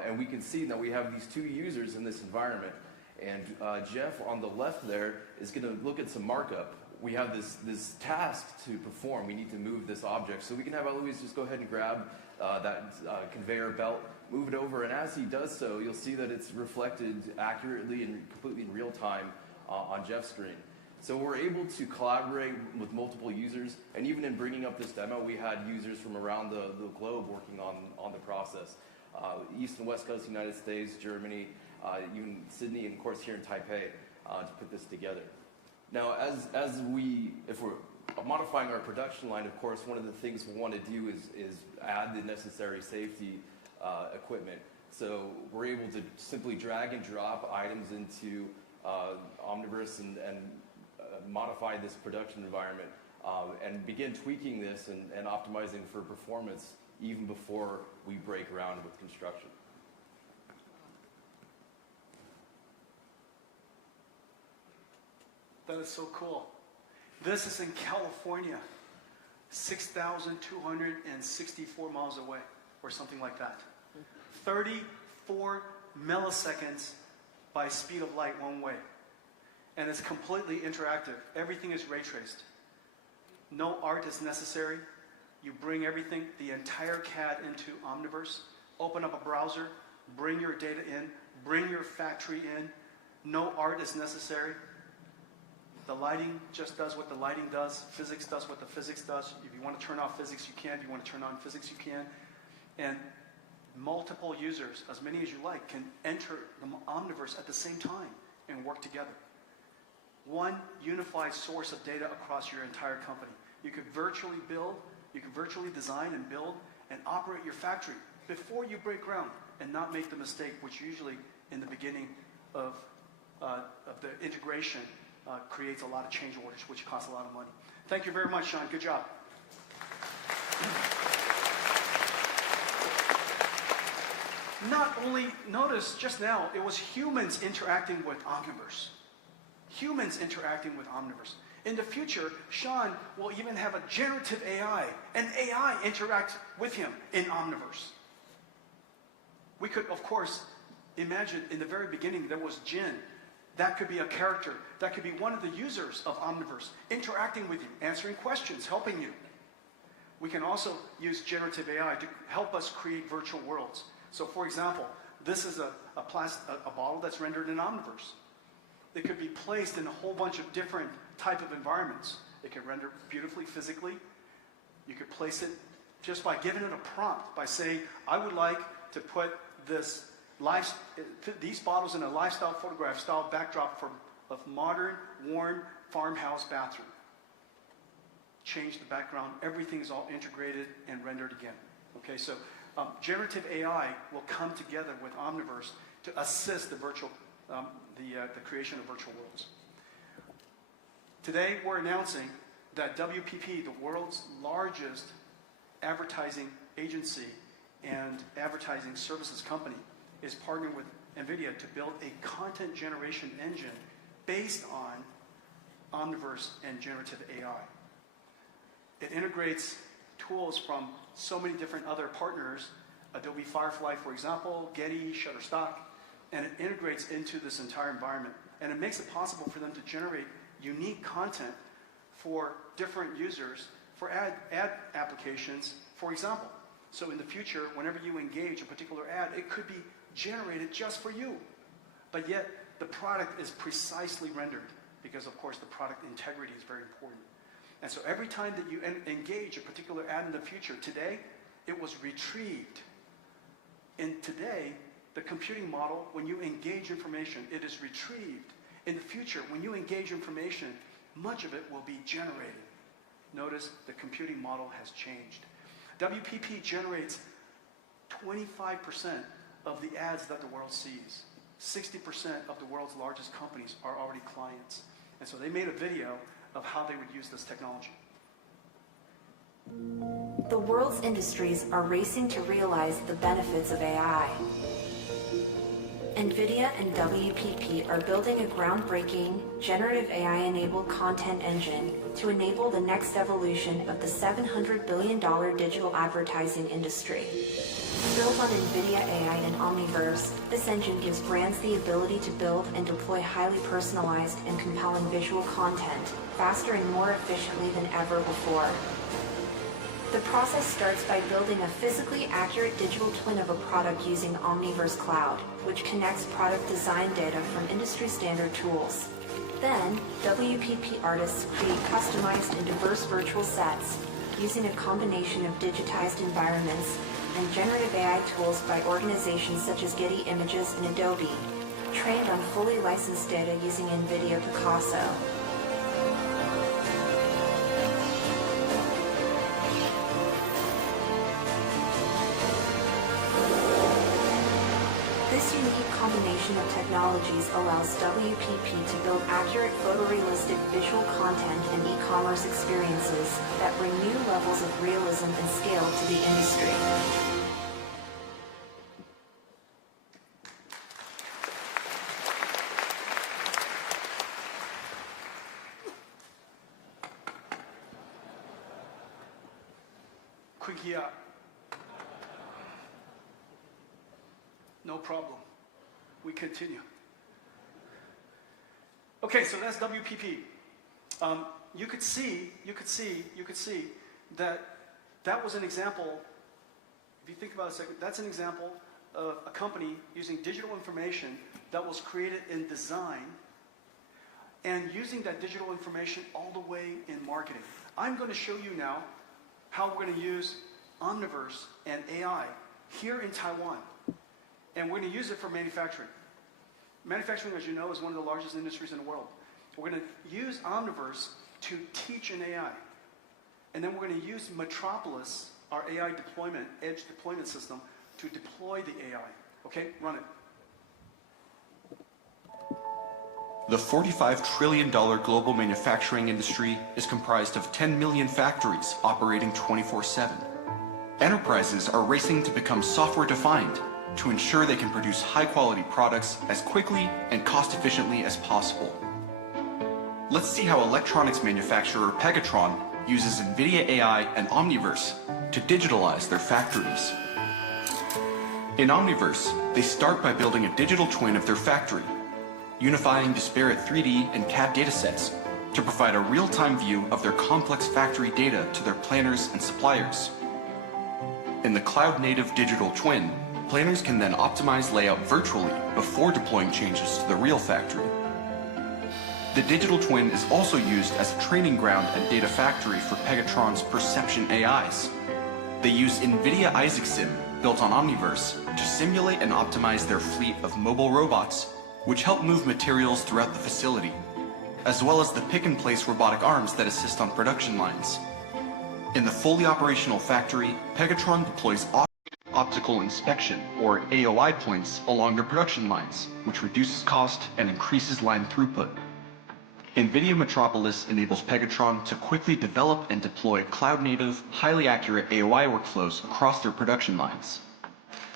and we can see that we have these two users in this environment. And Jeff on the left there is going to look at some markup. We have this task to perform. We need to move this object. So we can have Eloise just go ahead and grab that conveyor belt, move it over, and as he does so, you'll see that it's reflected accurately and completely in real time on Jeff's screen. So we're able to collaborate with multiple users, and even in bringing up this demo, we had users from around the globe working on the process. East and West Coast, United States, Germany, even Sydney, and of course here in Taipei, to put this together. Now, if we're modifying our production line, of course, one of the things we want to do is add the necessary safety equipment. So we're able to simply drag and drop items into Omniverse and modify this production environment and begin tweaking this and optimizing for performance even before we break ground with construction. That is so cool. This is in California, 6,264 miles away, or something like that. 34 milliseconds by speed of light one way. And it's completely interactive. Everything is ray traced. No art is necessary. You bring everything, the entire CAD into Omniverse, open up a browser, bring your data in, bring your factory in. No art is necessary. The lighting just does what the lighting does. Physics does what the physics does. If you want to turn off physics, you can. If you want to turn on physics, you can. And multiple users, as many as you like, can enter the Omniverse at the same time and work together. One unified source of data across your entire company. You could virtually build, you could virtually design and build and operate your factory before you break ground and not make the mistake which usually in the beginning of the integration creates a lot of change orders, which costs a lot of money. Thank you very much, Sean. Good job. Not only, notice just now, it was humans interacting with Omniverse. Humans interacting with Omniverse. In the future, Sean will even have a generative AI, and AI interact with him in Omniverse. We could, of course, imagine in the very beginning there was Jin. That could be a character. That could be one of the users of Omniverse interacting with you, answering questions, helping you. We can also use generative AI to help us create virtual worlds. So, for example, this is a bottle that's rendered in Omniverse. It could be placed in a whole bunch of different type of environments. It can render beautifully physically. You could place it just by giving it a prompt, by saying, I would like to put these bottles in a lifestyle photograph style backdrop of modern, worn farmhouse bathroom. Change the background. Everything is all integrated and rendered again. Okay, so generative AI will come together with Omniverse to assist the creation of virtual worlds. Today, we're announcing that WPP, the world's largest advertising agency and advertising services company, is partnering with NVIDIA to build a content generation engine based on Omniverse and generative AI. It integrates tools from so many different other partners, Adobe Firefly, for example, Getty, Shutterstock, and it integrates into this entire environment. And it makes it possible for them to generate unique content for different users for ad applications, for example. So in the future, whenever you engage a particular ad, it could be generated just for you. But yet, the product is precisely rendered because, of course, the product integrity is very important. And so every time that you engage a particular ad in the future, today, it was retrieved. And today, the computing model, when you engage information, it is retrieved. In the future, when you engage information, much of it will be generated. Notice the computing model has changed. WPP generates 25% of the ads that the world sees. 60% of the world's largest companies are already clients. And so they made a video of how they would use this technology. The world's industries are racing to realize the benefits of AI. NVIDIA and WPP are building a groundbreaking, generative AI-enabled content engine to enable the next evolution of the $700 billion digital advertising industry. Built on NVIDIA AI and Omniverse, this engine gives brands the ability to build and deploy highly personalized and compelling visual content faster and more efficiently than ever before. The process starts by building a physically accurate digital twin of a product using Omniverse Cloud, which connects product design data from industry-standard tools. Then, WPP artists create customized and diverse virtual sets using a combination of digitized environments and generative AI tools by organizations such as Getty Images and Adobe, trained on fully licensed data using NVIDIA Picasso. This unique combination of technologies allows WPP to build accurate photorealistic visual content and e-commerce experiences that bring new levels of realism and scale to the industry. Quick here. No problem. We continue. Okay, so that's WPP. You could see that was an example. If you think about it a second, that's an example of a company using digital information that was created in design and using that digital information all the way in marketing. I'm going to show you now how we're going to use Omniverse and AI here in Taiwan. And we're going to use it for manufacturing. Manufacturing, as you know, is one of the largest industries in the world. We're going to use Omniverse to teach an AI. And then we're going to use Metropolis, our AI deployment, edge deployment system, to deploy the AI. Okay, run it. The $45 trillion global manufacturing industry is comprised of 10 million factories operating 24/7. Enterprises are racing to become software-defined to ensure they can produce high-quality products as quickly and cost-efficiently as possible. Let's see how electronics manufacturer Pegatron uses NVIDIA AI and Omniverse to digitalize their factories. In Omniverse, they start by building a digital twin of their factory, unifying disparate 3D and CAD datasets to provide a real-time view of their complex factory data to their planners and suppliers. In the cloud-native digital twin, planners can then optimize layout virtually before deploying changes to the real factory. The digital twin is also used as a training ground and data factory for Pegatron's perception AIs. They use NVIDIA Isaac Sim, built on Omniverse, to simulate and optimize their fleet of mobile robots, which help move materials throughout the facility, as well as the pick-and-place robotic arms that assist on production lines. In the fully operational factory, Pegatron deploys optical inspection, or AOI points, along their production lines, which reduces cost and increases line throughput. NVIDIA Metropolis enables Pegatron to quickly develop and deploy cloud-native, highly accurate AOI workflows across their production lines.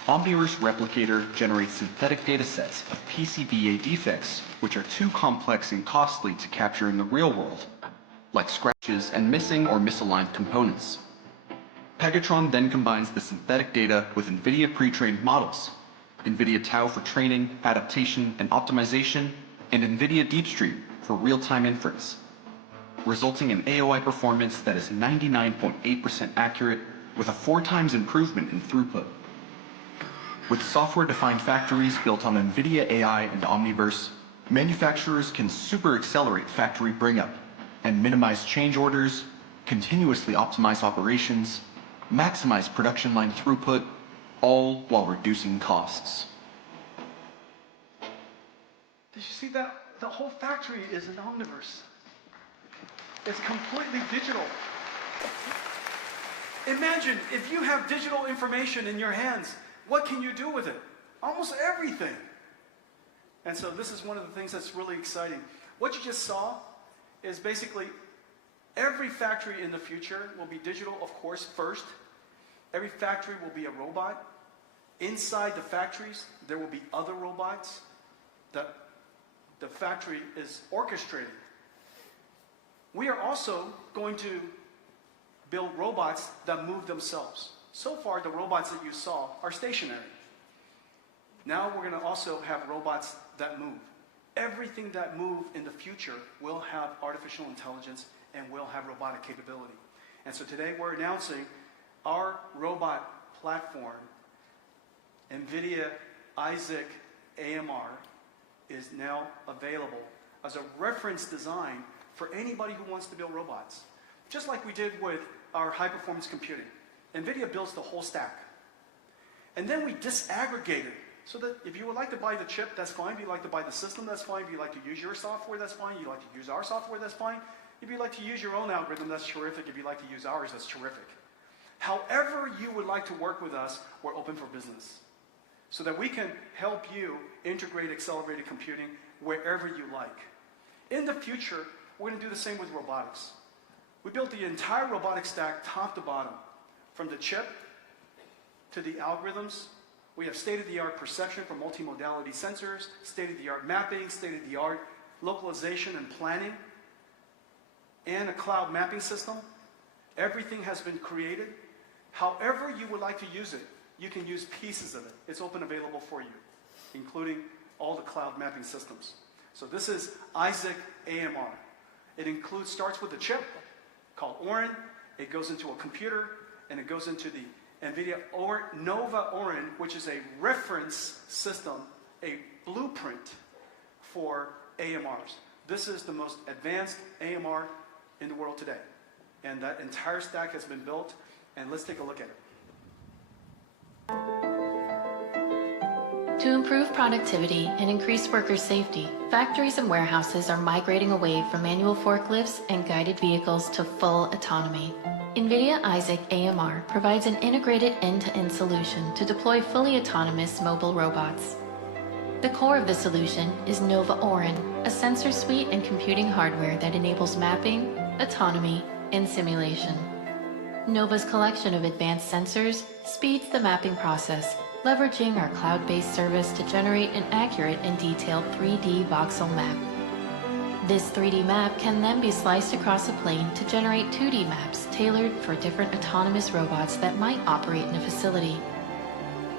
Omniverse Replicator generates synthetic datasets of PCBA defects, which are too complex and costly to capture in the real world, like scratches and missing or misaligned components. Pegatron then combines the synthetic data with NVIDIA pre-trained models, NVIDIA Tau for training, adaptation, and optimization, and NVIDIA DeepStream for real-time inference. resulting in AOI performance that is 99.8% accurate with a 4 times improvement in throughput. With software-defined factories built on NVIDIA AI and Omniverse, manufacturers can super accelerate factory bring-up and minimize change orders, continuously optimize operations, maximize production line throughput, all while reducing costs. Did you see that? The whole factory is an Omniverse. It's completely digital. Imagine if you have digital information in your hands, what can you do with it? Almost everything. And so this is one of the things that's really exciting. What you just saw is basically every factory in the future will be digital, of course, first. Every factory will be a robot. Inside the factories, there will be other robots that the factory is orchestrating. We are also going to build robots that move themselves. So far, the robots that you saw are stationary. Now we're going to also have robots that move. Everything that moves in the future will have artificial intelligence and will have robotic capability. And so today we're announcing our robot platform, NVIDIA Isaac AMR, is now available as a reference design for anybody who wants to build robots. Just like we did with our high-performance computing. NVIDIA builds the whole stack. And then we disaggregate it so that if you would like to buy the chip, that's fine. If you'd like to buy the system, that's fine. If you'd like to use your software, that's fine. If you'd like to use our software, that's fine. If you'd like to use your own algorithm, that's terrific. If you'd like to use ours, that's terrific. However you would like to work with us, we're open for business so that we can help you integrate accelerated computing wherever you like. In the future, we're going to do the same with robotics. We built the entire robotic stack top to bottom, from the chip to the algorithms. We have state-of-the-art perception for multimodality sensors, state-of-the-art mapping, state-of-the-art localization and planning, and a cloud mapping system. Everything has been created. However you would like to use it, you can use pieces of it. It's open available for you, including all the cloud mapping systems. So this is Isaac AMR. It starts with a chip called Orin. It goes into a computer, and it goes into the NVIDIA Nova Orin, which is a reference system, a blueprint for AMRs. This is the most advanced AMR in the world today. And that entire stack has been built, and let's take a look at it. To improve productivity and increase worker safety, factories and warehouses are migrating away from manual forklifts and guided vehicles to full autonomy. NVIDIA Isaac AMR provides an integrated end-to-end solution to deploy fully autonomous mobile robots. The core of the solution is Nova Orin, a sensor suite and computing hardware that enables mapping, autonomy, and simulation. Nova's collection of advanced sensors speeds the mapping process, leveraging our cloud-based service to generate an accurate and detailed 3D voxel map. This 3D map can then be sliced across a plane to generate 2D maps tailored for different autonomous robots that might operate in a facility.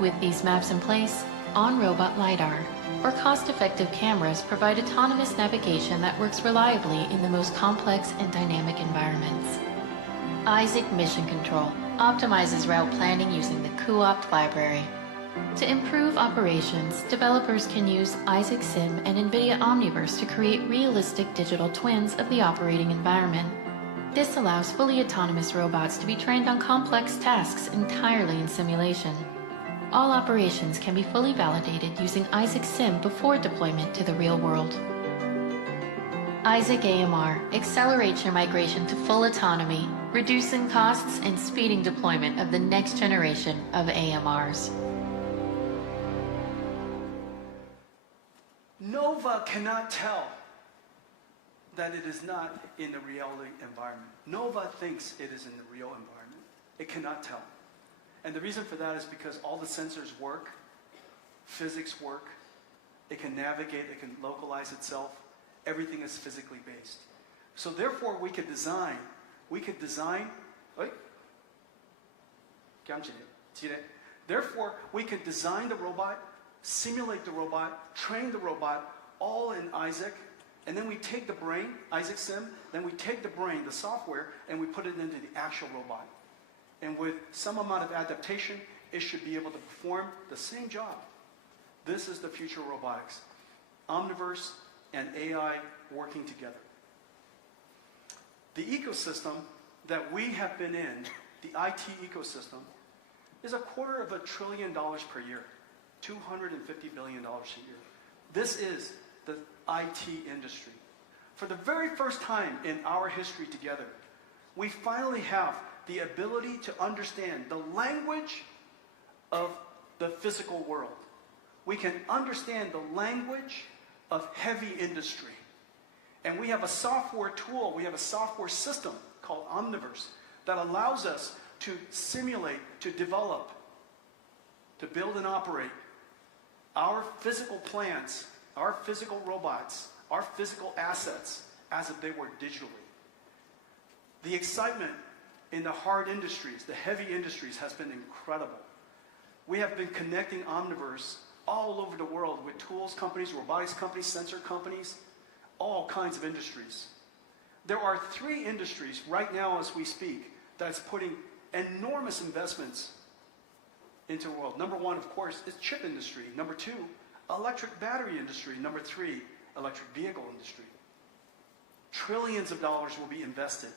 With these maps in place, on-robot LiDAR, or cost-effective cameras provide autonomous navigation that works reliably in the most complex and dynamic environments. Isaac Mission Control optimizes route planning using the cuOpt library. To improve operations, developers can use Isaac Sim and NVIDIA Omniverse to create realistic digital twins of the operating environment. This allows fully autonomous robots to be trained on complex tasks entirely in simulation. All operations can be fully validated using Isaac Sim before deployment to the real world. Isaac AMR accelerates your migration to full autonomy, reducing costs and speeding deployment of the next generation of AMRs. Nova cannot tell that it is not in the reality environment. Nova thinks it is in the real environment. It cannot tell. And the reason for that is because all the sensors work, physics work, it can navigate, it can localize itself. Everything is physically based. So therefore we could design, therefore we can design the robot, simulate the robot, train the robot, all in Isaac, And then we take the brain, Isaac Sim, then we take the brain, the software, and we put it into the actual robot. And with some amount of adaptation, it should be able to perform the same job. This is the future of robotics. Omniverse and AI working together. The ecosystem that we have been in, the IT ecosystem, is $250 billion per year, $250 billion a year. This is the IT industry. For the very first time in our history together, we finally have the ability to understand the language of the physical world. We can understand the language of heavy industry. And we have a software tool, we have a software system called Omniverse that allows us to simulate, to develop, to build and operate our physical plants, our physical robots, our physical assets as if they were digitally. The excitement in the hard industries, the heavy industries, has been incredible. We have been connecting Omniverse all over the world with tools companies, robotics companies, sensor companies, all kinds of industries. There are 3 industries right now as we speak that's putting enormous investments into the world. Number 1, of course, is chip industry. Number 2, electric battery industry. Number 3, electric vehicle industry. Trillions of dollars will be invested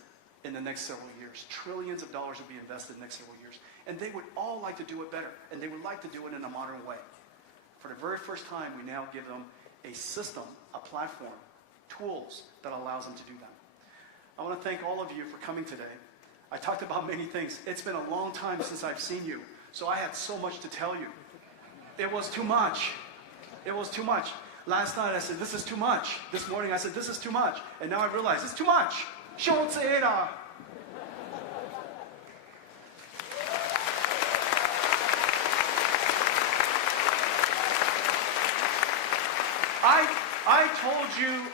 in the next several years. Trillions of dollars will be invested in the next several years. And they would all like to do it better. And they would like to do it in a modern way. For the very first time, we now give them a system, a platform, tools that allows them to do that. I want to thank all of you for coming today. I talked about many things. It's been a long time since I've seen you, so I had so much to tell you. It was too much. It was too much. Last night I said, this is too much. This morning I said, this is too much. And now I realize it's too much. 羞耻了.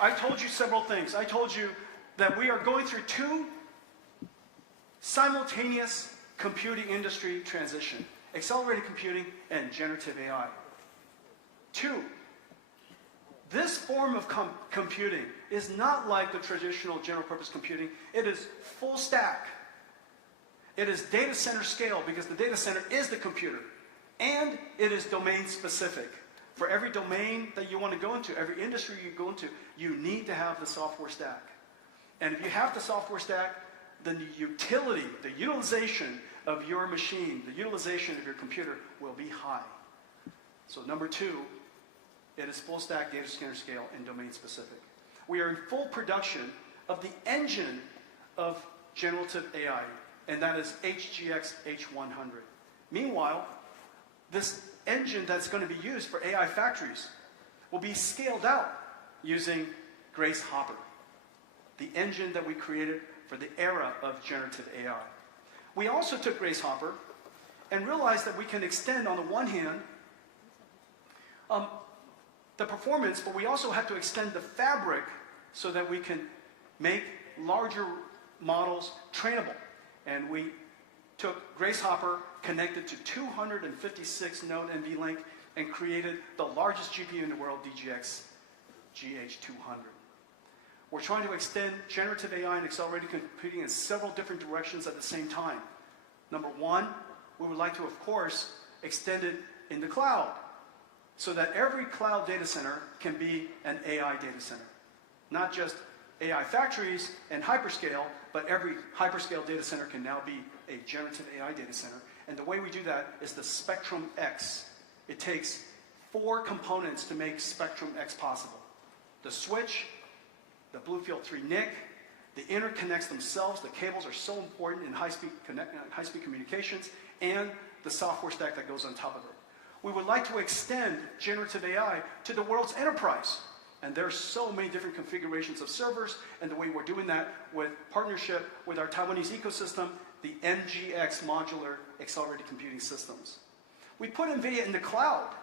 I told you several things. I told you that we are going through 2 simultaneous computing industry transition. Accelerated computing and generative AI. 2, this form of computing is not like the traditional general purpose computing. It is full stack. It is data center scale because the data center is the computer. And it is domain specific. For every domain that you want to go into, every industry you go into, you need to have the software stack. And if you have the software stack, then the utility, the utilization of your machine, the utilization of your computer will be high. So number 2, it is full stack, data center scale, and domain specific. We are in full production of the engine of generative AI, and that is HGX H100. Meanwhile, this engine that's going to be used for AI factories will be scaled out using Grace Hopper, the engine that we created for the era of generative AI. We also took Grace Hopper and realized that we can extend, on the one hand, the performance, but we also have to extend the fabric so that we can make larger models trainable. And we took Grace Hopper, connected to 256 node NVLink, and created the largest GPU in the world, DGX GH200. We're trying to extend generative AI and accelerated computing in several different directions at the same time. Number 1, we would like to, of course, extend it in the cloud so that every cloud data center can be an AI data center. Not just AI factories and hyperscale, but every hyperscale data center can now be a generative AI data center. And the way we do that is the Spectrum X. It takes 4 components to make Spectrum X possible. The switch, the Bluefield 3 NIC, the interconnects themselves, the cables are so important in high-speed communications, and the software stack that goes on top of it. We would like to extend generative AI to the world's enterprise. And there are so many different configurations of servers, and the way we're doing that with partnership with our Taiwanese ecosystem, the NGX Modular Accelerated Computing Systems. We put NVIDIA in the cloud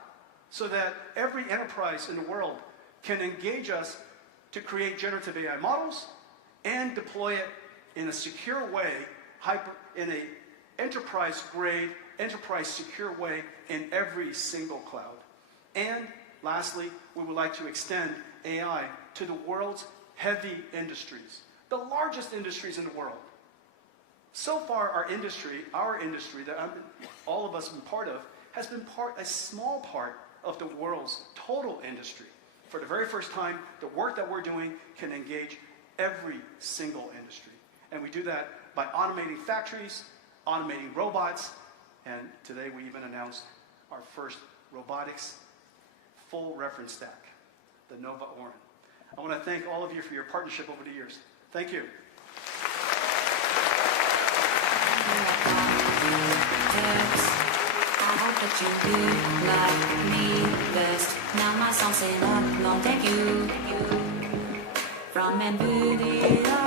so that every enterprise in the world can engage us to create generative AI models and deploy it in a secure way, in an enterprise-grade, enterprise-secure way in every single cloud. And lastly, we would like to extend AI to the world's heavy industries, the largest industries in the world. So far, our industry that all of us have been part of, has been a small part of the world's total industry. For the very first time, the work that we're doing can engage every single industry. And we do that by automating factories, automating robots, and today we even announced our first robotics full reference stack, the Nova Orin. I want to thank all of you for your partnership over the years. Thank you. I hope that you will like me best. Now my song's in a long debut from NVIDIA.